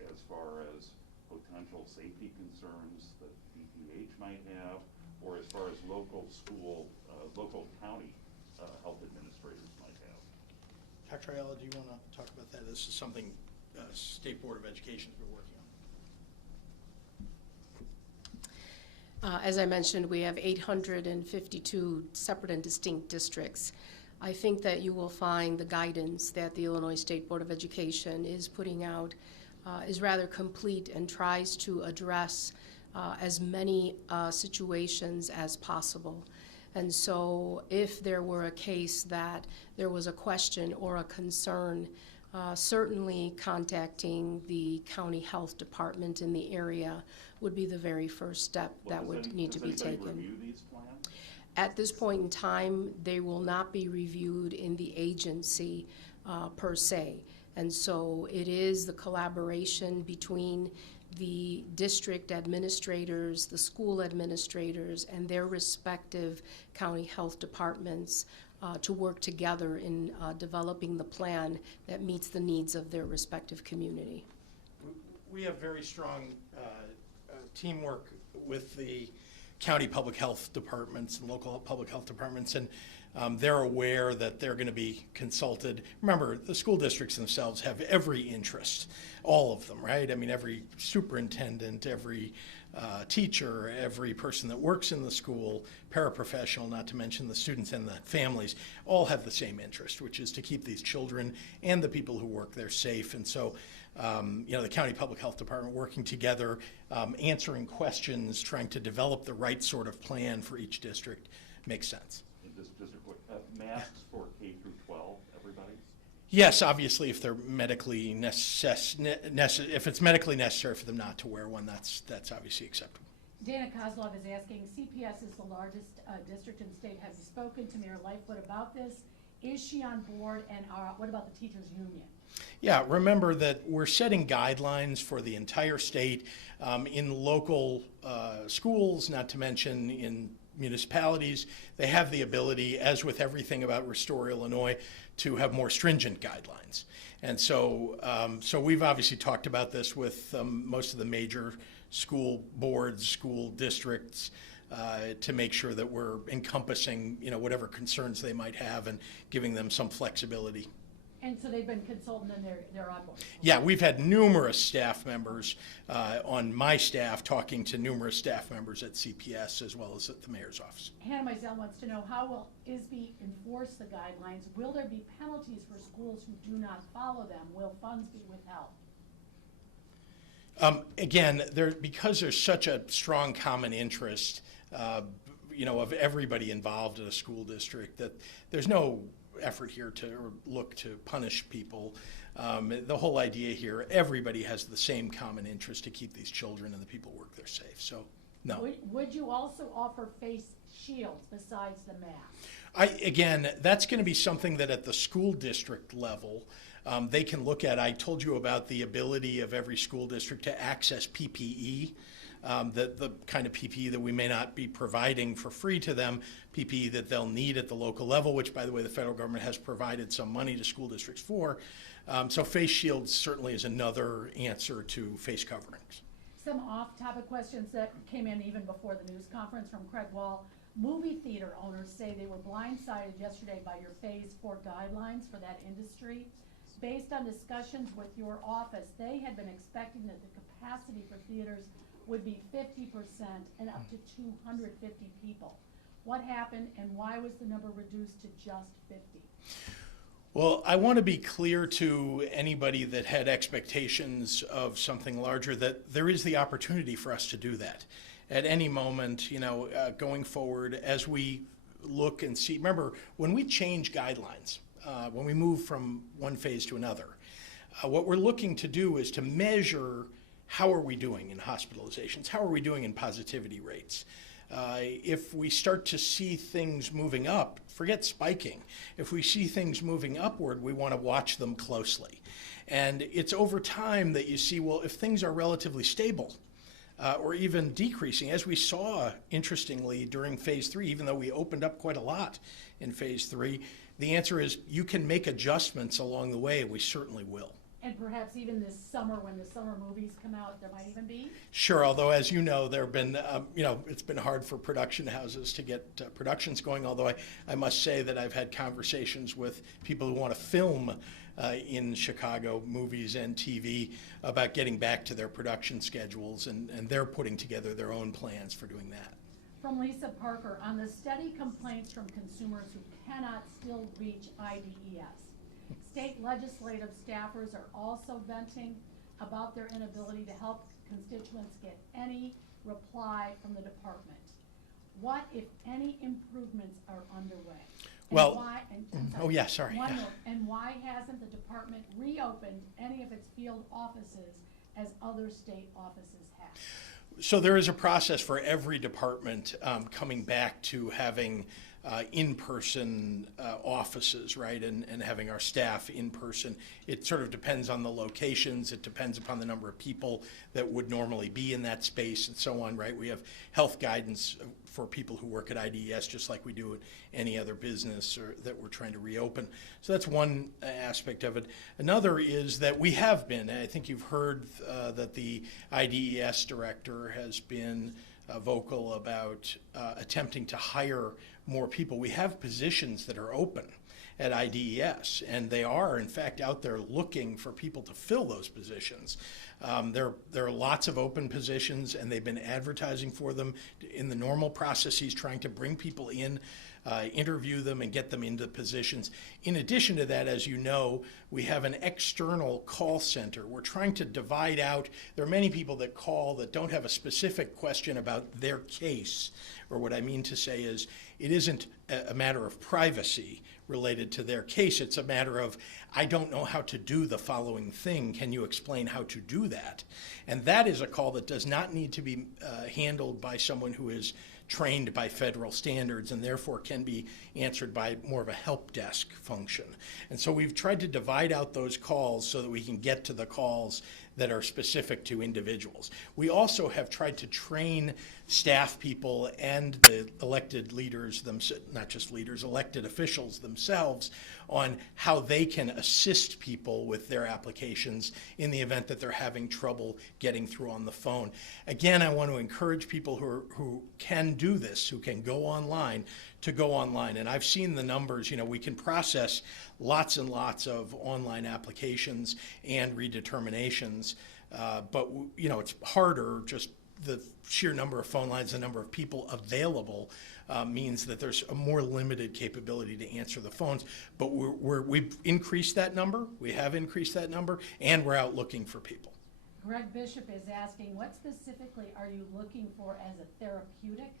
as far as potential safety concerns that DPH might have, or as far as local school, local county health administrators might have? Dr. Ayala, do you want to talk about that? This is something State Board of Education's been working on. As I mentioned, we have 852 separate and distinct districts. I think that you will find the guidance that the Illinois State Board of Education is putting out is rather complete and tries to address as many situations as possible. And so if there were a case that there was a question or a concern, certainly contacting the county health department in the area would be the very first step that would need to be taken. Does anybody review these plans? At this point in time, they will not be reviewed in the agency per se. And so it is the collaboration between the district administrators, the school administrators, and their respective county health departments to work together in developing the plan that meets the needs of their respective community. We have very strong teamwork with the county public health departments and local public health departments, and they're aware that they're going to be consulted. Remember, the school districts themselves have every interest, all of them, right? I mean, every superintendent, every teacher, every person that works in the school, paraprofessional, not to mention the students and the families, all have the same interest, which is to keep these children and the people who work there safe. And so, the county public health department working together, answering questions, trying to develop the right sort of plan for each district makes sense. Just a quick, masks for K through 12, everybody? Yes, obviously, if they're medically if it's medically necessary for them not to wear one, that's obviously acceptable. Dana Kozlov is asking, CPS is the largest district in the state. Have you spoken to Mayor Lightfoot about this? Is she on board, and what about the teachers union? Yeah, remember that we're setting guidelines for the entire state in local schools, not to mention in municipalities. They have the ability, as with everything about Restore Illinois, to have more stringent guidelines. And so, we've obviously talked about this with most of the major school boards, school districts, to make sure that we're encompassing, whatever concerns they might have and giving them some flexibility. And so they've been consulting and they're on board? Yeah, we've had numerous staff members on my staff talking to numerous staff members at CPS as well as at the mayor's office. Hannah Mizell wants to know, how will ISB enforce the guidelines? Will there be penalties for schools who do not follow them? Will funds be withheld? Again, because there's such a strong common interest, of everybody involved in a school district, that there's no effort here to look to punish people. The whole idea here, everybody has the same common interest to keep these children and the people who work there safe. So, no. Would you also offer face shields besides the mask? Again, that's going to be something that at the school district level, they can look at. I told you about the ability of every school district to access PPE, the kind of PPE that we may not be providing for free to them, PPE that they'll need at the local level, which, by the way, the federal government has provided some money to school districts for. So face shields certainly is another answer to face coverings. Some off-topic questions that came in even before the news conference from Craig Wall. Movie theater owners say they were blindsided yesterday by your Phase 4 guidelines for that industry. Based on discussions with your office, they had been expecting that the capacity for theaters would be 50% and up to 250 people. What happened and why was the number reduced to just 50? Well, I want to be clear to anybody that had expectations of something larger that there is the opportunity for us to do that. At any moment, going forward, as we look and see, remember, when we change guidelines, when we move from one phase to another, what we're looking to do is to measure how are we doing in hospitalizations, how are we doing in positivity rates. If we start to see things moving up, forget spiking. If we see things moving upward, we want to watch them closely. And it's over time that you see, well, if things are relatively stable, or even decreasing, as we saw, interestingly, during Phase 3, even though we opened up quite a lot in Phase 3, the answer is you can make adjustments along the way, and we certainly will. And perhaps even this summer, when the summer movies come out, there might even be? Sure, although as you know, there have been, it's been hard for production houses to get productions going, although I must say that I've had conversations with people who want to film in Chicago, movies and TV, about getting back to their production schedules, and they're putting together their own plans for doing that. From Lisa Parker, on the steady complaints from consumers who cannot still reach IDES, state legislative staffers are also venting about their inability to help constituents get any reply from the department. What, if any, improvements are underway? And Well, why, oh yeah, sorry. One more, and why hasn't the department reopened any of its field offices as other state offices have? So there is a process for every department coming back to having in-person offices, right, and having our staff in person. It sort of depends on the locations. It depends upon the number of people that would normally be in that space and so on, right? We have health guidance for people who work at IDES just like we do at any other business or that we're trying to reopen. So that's one aspect of it. Another is that we have been, I think you've heard that the IDES director has been vocal about attempting to hire more people. We have positions that are open at IDES, and they are, in fact, out there looking for people to fill those positions. There are lots of open positions, and they've been advertising for them in the normal processes, trying to bring people in, interview them, and get them into positions. In addition to that, as you know, we have an external call center. We're trying to divide out. There are many people that call that don't have a specific question about their case, or what I mean to say is it isn't a matter of privacy related to their case. It's a matter of, I don't know how to do the following thing. Can you explain how to do that? And that is a call that does not need to be handled by someone who is trained by federal standards and therefore can be answered by more of a help desk function. And so we've tried to divide out those calls so that we can get to the calls that are specific to individuals. We also have tried to train staff people and the elected leaders, not just leaders, elected officials themselves, on how they can assist people with their applications in the event that they're having trouble getting through on the phone. Again, I want to encourage people who can do this, who can go online, to go online. And I've seen the numbers. We can process lots and lots of online applications and redeterminations, but it's harder. Just the sheer number of phone lines, the number of people available means that there's a more limited capability to answer the phones. But we've increased that number. We have increased that number, and we're out looking for people. Greg Bishop is asking, what specifically are you looking for as a therapeutic?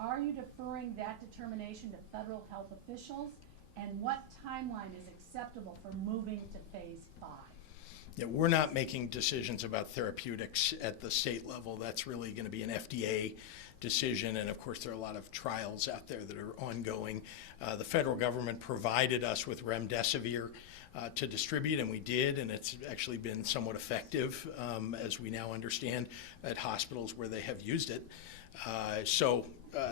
Are you deferring that determination to federal health officials? And what timeline is acceptable for moving to phase 5? Yeah, we're not making decisions about therapeutics at the state level. That's really going to be an FDA decision, and of course there are a lot of trials out there that are ongoing. The federal government provided us with remdesivir to distribute, and we did, and it's actually been somewhat effective, as we now understand, at hospitals where they have used it. So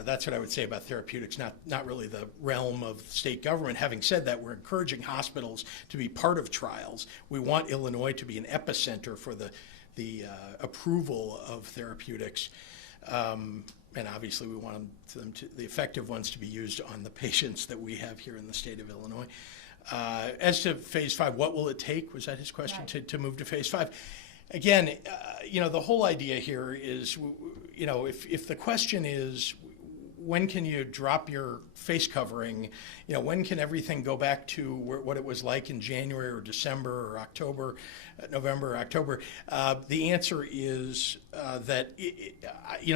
that's what I would say about therapeutics, not really the realm of state government. Having said that, we're encouraging hospitals to be part of trials. We want Illinois to be an epicenter for the approval of therapeutics. And obviously we want the effective ones to be used on the patients that we have here in the state of Illinois. As to phase 5, what will it take? Was that his question, Right. to move to phase 5? Again, the whole idea here is, if the question is, when can you drop your face covering? When can everything go back to what it was like in January or December or October, November or October? The answer is that,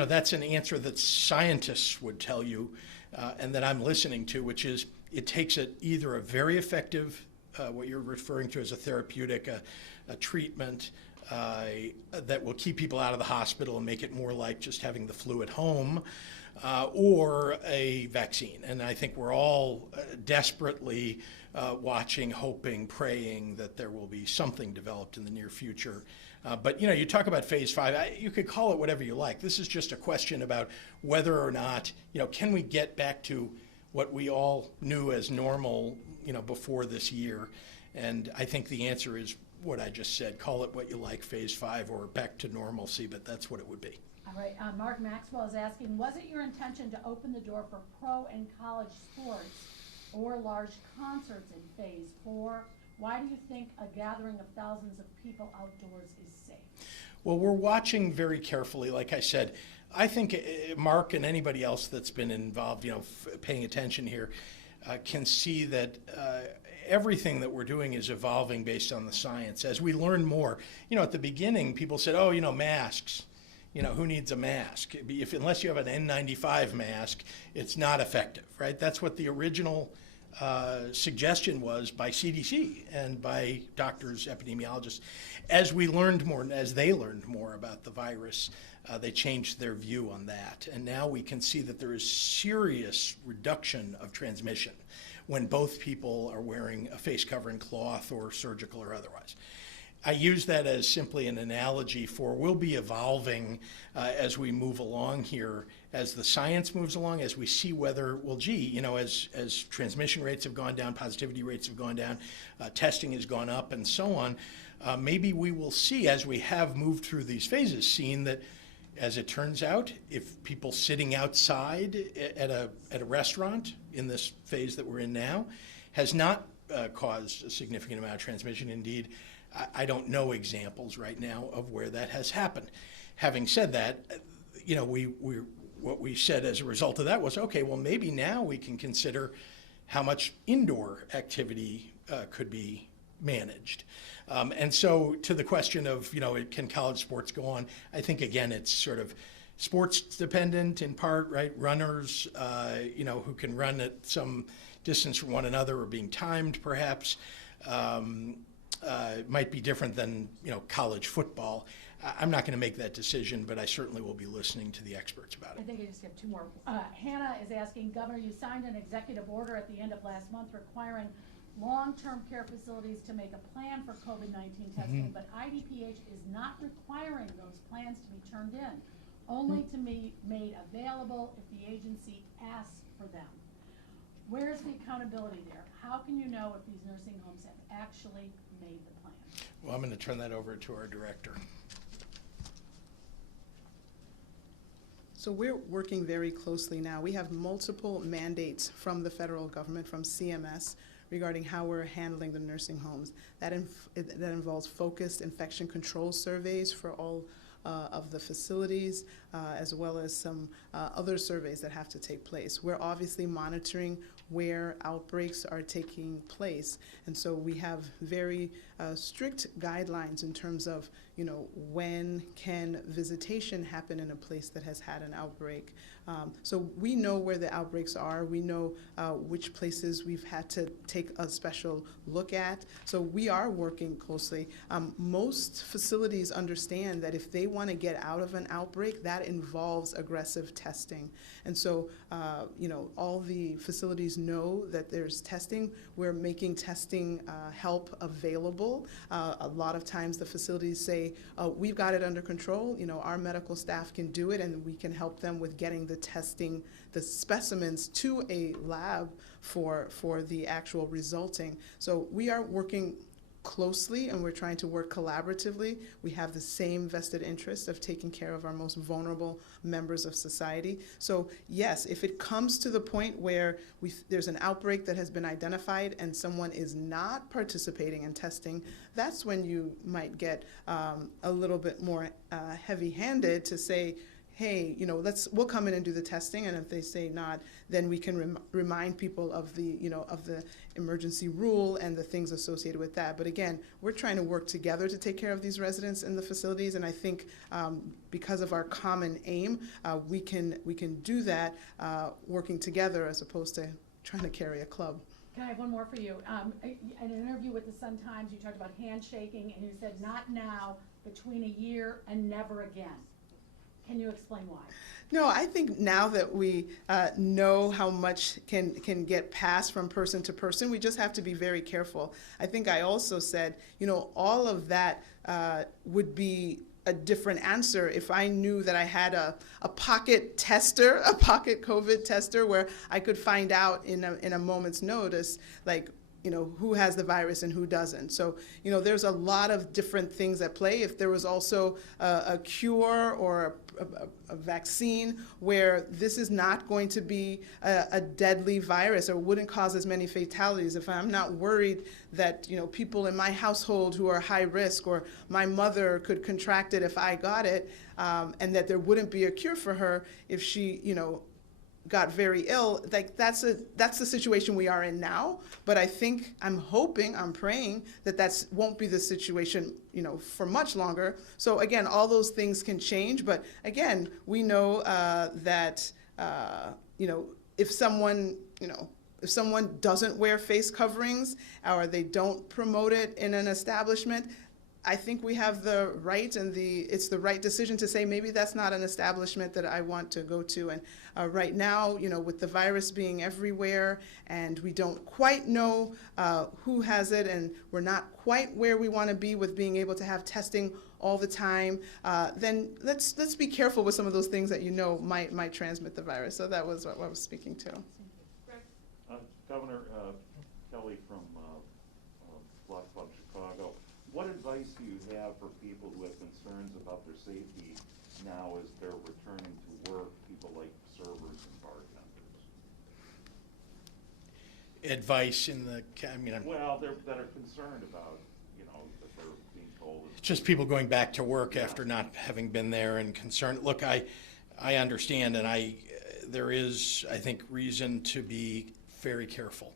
that's an answer that scientists would tell you and that I'm listening to, which is it takes either a very effective, what you're referring to as a therapeutic, a treatment, that will keep people out of the hospital and make it more like just having the flu at home, or a vaccine. And I think we're all desperately watching, hoping, praying that there will be something developed in the near future. But you talk about phase 5, you could call it whatever you like. This is just a question about whether or not, can we get back to what we all knew as normal, before this year. And I think the answer is what I just said. Call it what you like, phase 5 or back to normalcy, but that's what it would be. All right, Mark Maxwell is asking, was it your intention to open the door for pro and college sports or large concerts in phase 4? Why do you think a gathering of thousands of people outdoors is safe? Well, we're watching very carefully. Like I said, I think Mark and anybody else that's been involved, paying attention here, can see that everything that we're doing is evolving based on the science. As we learn more, at the beginning, people said, oh, masks. Who needs a mask? Unless you have an N95 mask, it's not effective, right? That's what the original suggestion was by CDC and by doctors, epidemiologists. As we learned more, as they learned more about the virus, they changed their view on that. And now we can see that there is serious reduction of transmission when both people are wearing a face covering cloth or surgical or otherwise. I use that as simply an analogy for we'll be evolving as we move along here, as the science moves along, as we see whether, as transmission rates have gone down, positivity rates have gone down, testing has gone up, and so on. Maybe we will see, as we have moved through these phases, seeing that, as it turns out, if people sitting outside at a restaurant in this phase that we're in now has not caused a significant amount of transmission. Indeed, I don't know examples right now of where that has happened. Having said that, what we said as a result of that was, okay, well, maybe now we can consider how much indoor activity could be managed. And so to the question of, can college sports go on? I think, again, it's sort of sports dependent in part, right? Runners, who can run at some distance from one another or being timed perhaps, might be different than, college football. I'm not going to make that decision, but I certainly will be listening to the experts about I it. think I just have two more. Hannah is asking, Governor, you signed an executive order at the end of last month requiring long-term care facilities to make a plan for COVID-19 testing, but IDPH is not requiring those plans to be turned in, only to be made available if the agency asks for them. Where's the accountability there? How can you know if these nursing homes have actually made the plan? Well, I'm going to turn that over to our director. So we're working very closely now. We have multiple mandates from the federal government, from CMS, regarding how we're handling the nursing homes. That involves focused infection control surveys for all of the facilities, as well as some other surveys that have to take place. We're obviously monitoring where outbreaks are taking place, and so we have very strict guidelines in terms of, when can visitation happen in a place that has had an outbreak? So we know where the outbreaks are. We know which places we've had to take a special look at. So we are working closely. Most facilities understand that if they want to get out of an outbreak, that involves aggressive testing. And so, all the facilities know that there's testing. We're making testing help available. A lot of times the facilities say, we've got it under control. Our medical staff can do it, and we can help them with getting the testing, the specimens to a lab for the actual resulting. So we are working closely, and we're trying to work collaboratively. We have the same vested interest of taking care of our most vulnerable members of society. So yes, if it comes to the point where there's an outbreak that has been identified and someone is not participating in testing, that's when you might get a little bit more heavy-handed to say, hey, we'll come in and do the testing, and if they say not, then we can remind people of the emergency rule and the things associated with that. But again, we're trying to work together to take care of these residents in the facilities, and I think because of our common aim, we can do that working together as opposed to trying to carry a club. Can I have one more for you? In an interview with the Sun-Times, you talked about handshaking, and you said not now, between a year and never again. Can you explain why? No, I think now that we know how much can get passed from person to person, we just have to be very careful. I think I also said, all of that would be a different answer if I knew that I had a pocket tester, a pocket COVID tester, where I could find out in a moment's notice, like, who has the virus and who doesn't. So, there's a lot of different things at play. If there was also a cure or a vaccine where this is not going to be a deadly virus or wouldn't cause as many fatalities, if I'm not worried that, people in my household who are high risk or my mother could contract it if I got it, and that there wouldn't be a cure for her if she, got very ill, like that's the situation we are in now. But I think I'm praying that won't be the situation, for much longer. So again, all those things can change. But again, we know that if someone doesn't wear face coverings or they don't promote it in an establishment, I think we have the right and it's the right decision to say maybe that's not an establishment that I want to go to. And right now, with the virus being everywhere and we don't quite know who has it, and we're not quite where we want to be with being able to have testing all the time, then let's be careful with some of those things that might transmit the virus. So that was what I was speaking to. Governor Kelly from Block Club Chicago. What advice do you have for people who have concerns about their safety now as they're returning to work, people like servers and bartenders? Advice Well, that are concerned about, that they're being told. It's just people going back to work after not having been there and concerned. Look, I understand, and there is, I think, reason to be very careful.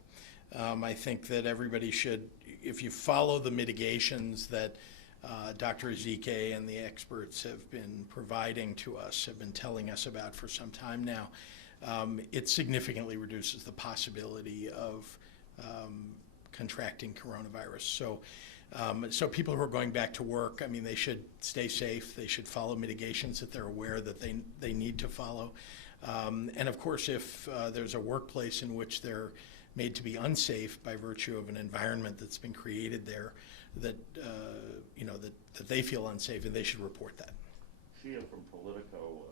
I think that everybody should, if you follow the mitigations that Dr. Ezike and the experts have been providing to us, have been telling us about for some time now, it significantly reduces the possibility of contracting coronavirus. So people who are going back to work, they should stay safe. They should follow mitigations that they're aware that they need to follow. And of course, if there's a workplace in which they're made to be unsafe by virtue of an environment that's been created there, that that they feel unsafe, and they should report that. Shia from Politico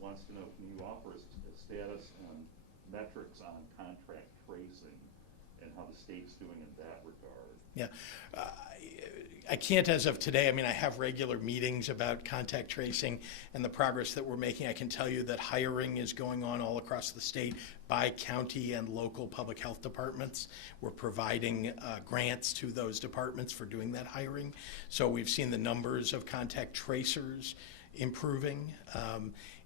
wants to know, can you offer a status and metrics on contact tracing and how the state's doing in that regard? Yeah, I can't as of today. I have regular meetings about contact tracing and the progress that we're making. I can tell you that hiring is going on all across the state by county and local public health departments. We're providing grants to those departments for doing that hiring. So we've seen the numbers of contact tracers improving,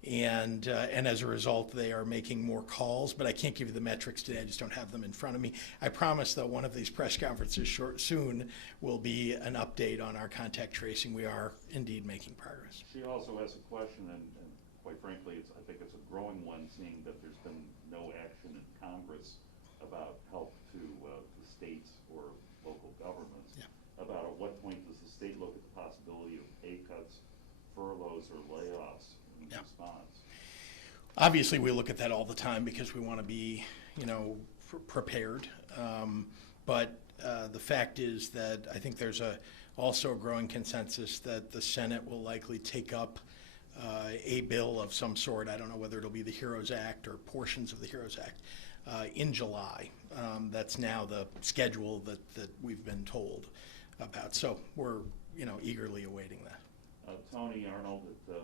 and as a result, they are making more calls. But I can't give you the metrics today. I just don't have them in front of me. I promise, though, one of these press conferences soon will be an update on our contact tracing. We are indeed making progress. She also has a question, and quite frankly, I think it's a growing one, seeing that there's been no action in Congress about help to states or local governments. Yeah. About at what point does the state look at the possibility of pay cuts, furloughs, or layoffs in response? Obviously, we look at that all the time because we want to be, prepared. But the fact is that I think there's also a growing consensus that the Senate will likely take up a bill of some sort. I don't know whether it'll be the HEROES Act or portions of the HEROES Act in July. That's now the schedule that we've been told about. So we're, eagerly awaiting that. Tony Arnold at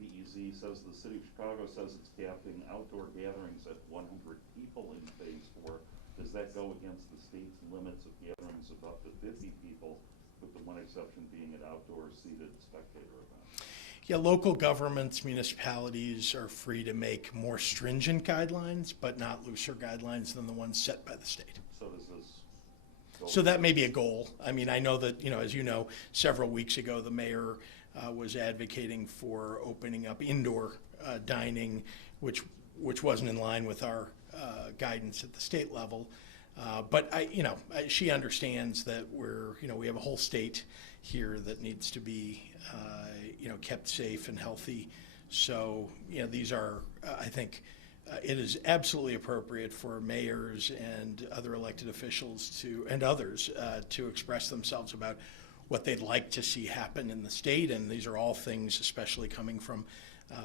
BEZ says the city of Chicago says it's capping outdoor gatherings at 100 people in phase 4. Does that go against the state's limits of gatherings of up to 50 people, with the one exception being at outdoor seated spectator events? Yeah, local governments, municipalities are free to make more stringent guidelines, but not looser guidelines than the ones set by the state. So does this go So that may be a goal. I mean, I know that, as you know, several weeks ago, the mayor was advocating for opening up indoor dining, which wasn't in line with our guidance at the state level. But she understands that we have a whole state here that needs to be, kept safe and healthy. So, these are, I think, it is absolutely appropriate for mayors and other elected officials and others to express themselves about what they'd like to see happen in the state. And these are all things, especially coming from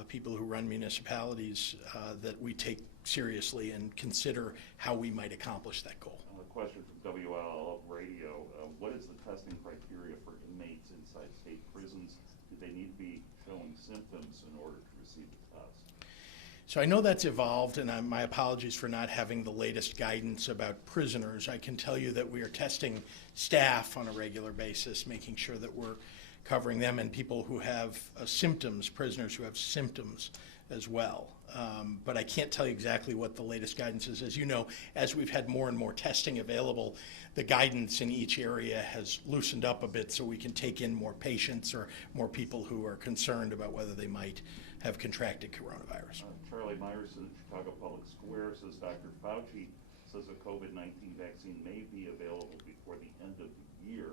people who run municipalities, that we take seriously and consider how we might accomplish that goal. A question from WLL Radio. What is the testing criteria for inmates inside state prisons? Do they need to be showing symptoms in order to receive the test? So I know that's evolved, and my apologies for not having the latest guidance about prisoners. I can tell you that we are testing staff on a regular basis, making sure that we're covering them and people who have symptoms, prisoners who have symptoms as well. But I can't tell you exactly what the latest guidance is. As you know, as we've had more and more testing available, the guidance in each area has loosened up a bit so we can take in more patients or more people who are concerned about whether they might have contracted coronavirus. Charlie Myerson at Chicago Public Square says Dr. Fauci says a COVID-19 vaccine may be available before the end of the year.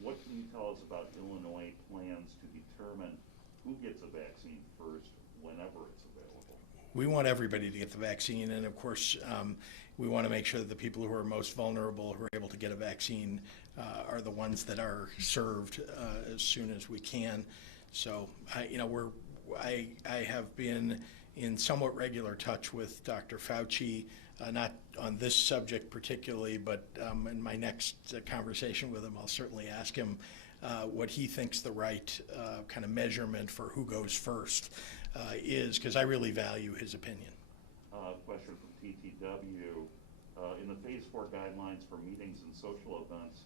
What can you tell us about Illinois plans to determine who gets a vaccine first whenever it's available? We want everybody to get the vaccine, and of course, we want to make sure that the people who are most vulnerable, who are able to get a vaccine, are the ones that are served as soon as we can. So, I have been in somewhat regular touch with Dr. Fauci, not on this subject particularly, but in my next conversation with him, I'll certainly ask him what he thinks the right kind of measurement for who goes first is, because I really value his opinion. Question from TTW. In the phase 4 guidelines for meetings and social events,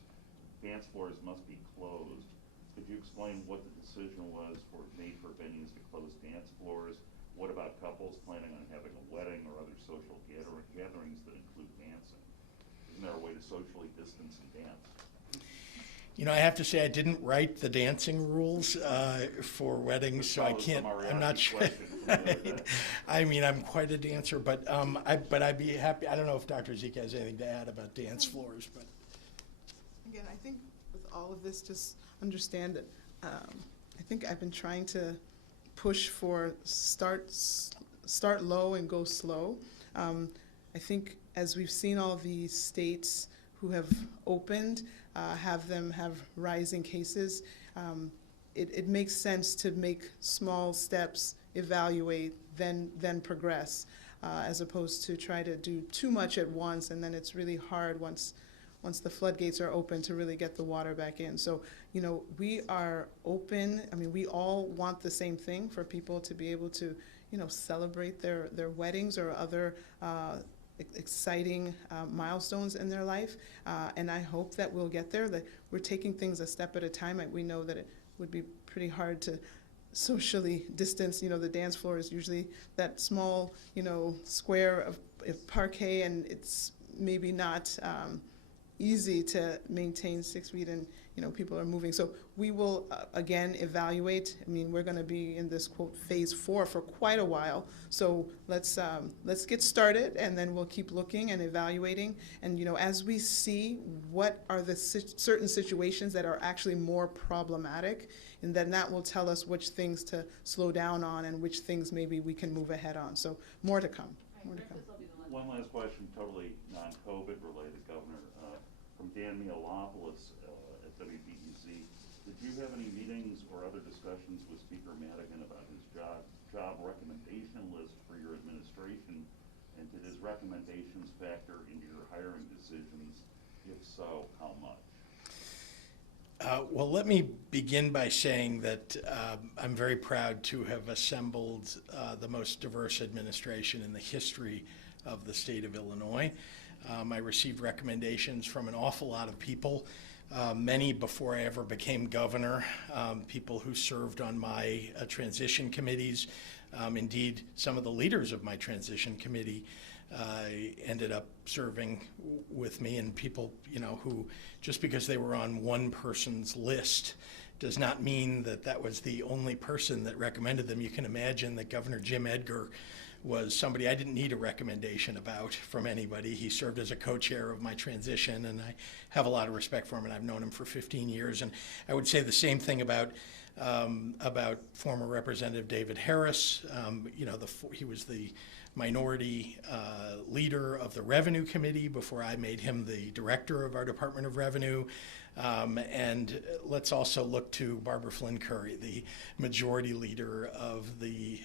dance floors must be closed. Could you explain what the decision was made for venues to close dance floors? What about couples planning on having a wedding or other social gatherings that include dancing? Isn't there a way to socially distance and dance? I have to say I didn't write the dancing rules for weddings, so I can't. I'm not sure. I mean, I'm quite a dancer, but I'd be happy. I don't know if Dr. Zeke has anything to add about dance floors, but Again, I think with all of this, just understand that I think I've been trying to push for start low and go slow. I think as we've seen all the states who have opened, have rising cases, it makes sense to make small steps, evaluate, then progress, as opposed to try to do too much at once, and then it's really hard once the floodgates are open to really get the water back in. So, we are open. I mean, we all want the same thing, for people to be able to, celebrate their weddings or other exciting milestones in their life. And I hope that we'll get there, that we're taking things a step at a time. We know that it would be pretty hard to socially distanced. The dance floor is usually that small, square of parquet, and it's maybe not easy to maintain 6 feet, and people are moving. So we will again evaluate. We're going to be in this quote phase 4 for quite a while. So let's get started, and then we'll keep looking and evaluating. And as we see what are the certain situations that are actually more problematic, and then that will tell us which things to slow down on and which things maybe we can move ahead on. So more to come. More to come. One last question, totally non-COVID related, Governor. From Dan Mialopoulos at WBEZ, did you have any meetings or other discussions with Speaker Madigan about his job recommendation list for your administration? And did his recommendations factor into your hiring decisions? If so, how much? Well, let me begin by saying that I'm very proud to have assembled the most diverse administration in the history of the state of Illinois. I received recommendations from an awful lot of people, many before I ever became governor, people who served on my transition committees. Indeed, some of the leaders of my transition committee ended up serving with me, and people, who just because they were on one person's list does not mean that that was the only person that recommended them. You can imagine that Governor Jim Edgar was somebody I didn't need a recommendation about from anybody. He served as a co-chair of my transition, and I have a lot of respect for him, and I've known him for 15 years. And I would say the same thing about former Representative David Harris. He was the minority leader of the Revenue Committee before I made him the director of our Department of Revenue. And let's also look to Barbara Flynn Curry, the majority leader of the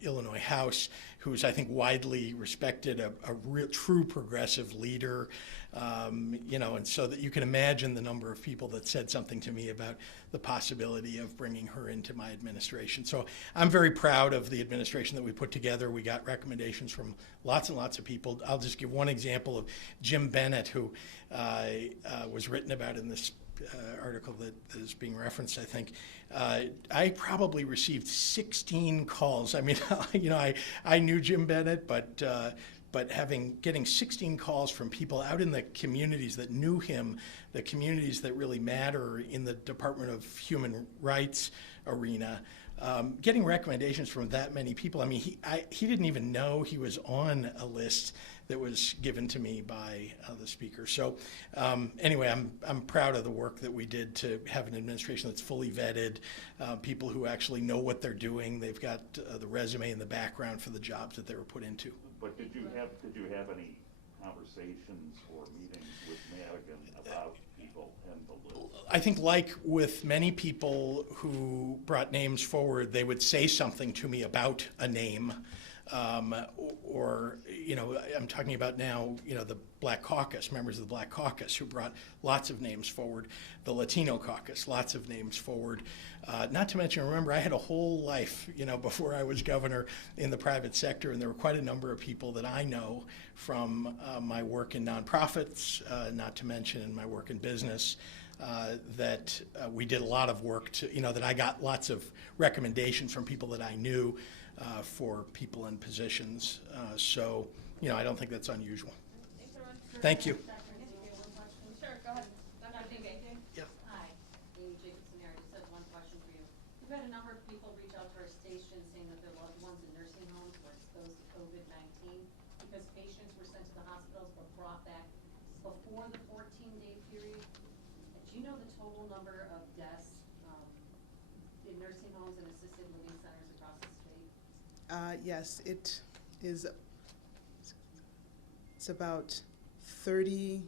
Illinois House, who's, I think, widely respected, a real true progressive leader, and so that you can imagine the number of people that said something to me about the possibility of bringing her into my administration. So I'm very proud of the administration that we put together. We got recommendations from lots and lots of people. I'll just give one example of Jim Bennett, who was written about in this article that is being referenced, I think. I probably received 16 calls. I knew Jim Bennett, but getting 16 calls from people out in the communities that knew him, the communities that really matter in the Department of Human Rights arena, getting recommendations from that many people. He didn't even know he was on a list that was given to me by the speaker. So anyway, I'm proud of the work that we did to have an administration that's fully vetted, people who actually know what they're doing. They've got the resume and the background for the jobs that they were put into. But did you have any conversations or meetings with Madigan about people and the list? I think, like with many people who brought names forward, they would say something to me about a name. I'm talking about now, the Black Caucus, members of the Black Caucus who brought lots of names forward, the Latino Caucus, lots of names forward. Not to mention, remember, I had a whole life, before I was governor in the private sector, and there were quite a number of people that I know from my work in nonprofits, not to mention in my work in business, that we did a lot of work to, that I got lots of recommendations from people that I knew for people in positions. So, I don't think that's unusual. Thank you. Sure, go ahead. Dr. King. Yeah. Hi, Amy Jacobson here. I just have one question for you. We've had a number of people reach out to our station saying that their loved ones in nursing homes were exposed to COVID-19 because patients were sent to the hospitals but brought back before the 14-day period. Do you know the total number of deaths in nursing homes and assisted living centers across the state? Yes, it is. It's about 30.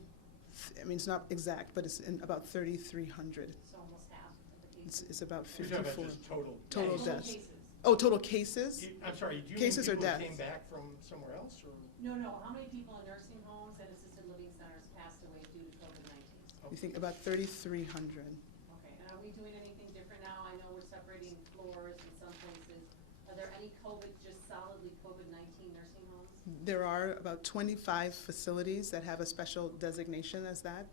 It's not exact, but it's in about 3,300. So almost half of the cases. It's about You're talking 54 about just total total cases. deaths. Cases. Oh, total cases? I'm sorry, do you Cases or mean people who deaths? came back from somewhere else? Or? No, how many people in nursing homes and assisted living centers passed away due to COVID-19? You think about 3,300. Okay, and are we doing anything different now? I know we're separating floors in some places. Are there any just solidly COVID-19 nursing homes? There are about 25 facilities that have a special designation as that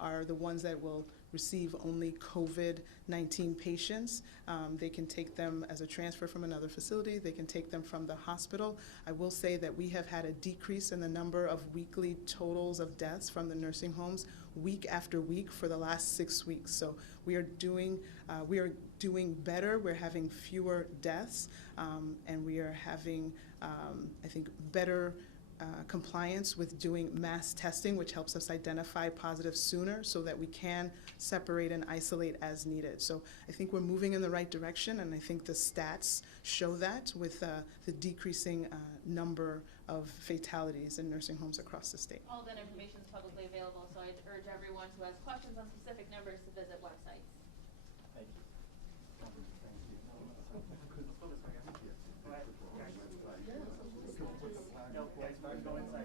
are the ones that will receive only COVID-19 patients. They can take them as a transfer from another facility. They can take them from the hospital. I will say that we have had a decrease in the number of weekly totals of deaths from the nursing homes week after week for the last 6 weeks. So we are doing better. We're having fewer deaths, and we are having, I think, better compliance with doing mass testing, which helps us identify positives sooner so that we can separate and isolate as needed. So I think we're moving in the right direction, and I think the stats show that with the decreasing number of fatalities in nursing homes across the state. All that information is publicly available, so I'd urge everyone who has questions on specific numbers to visit websites. Thank you. No, guys, go inside.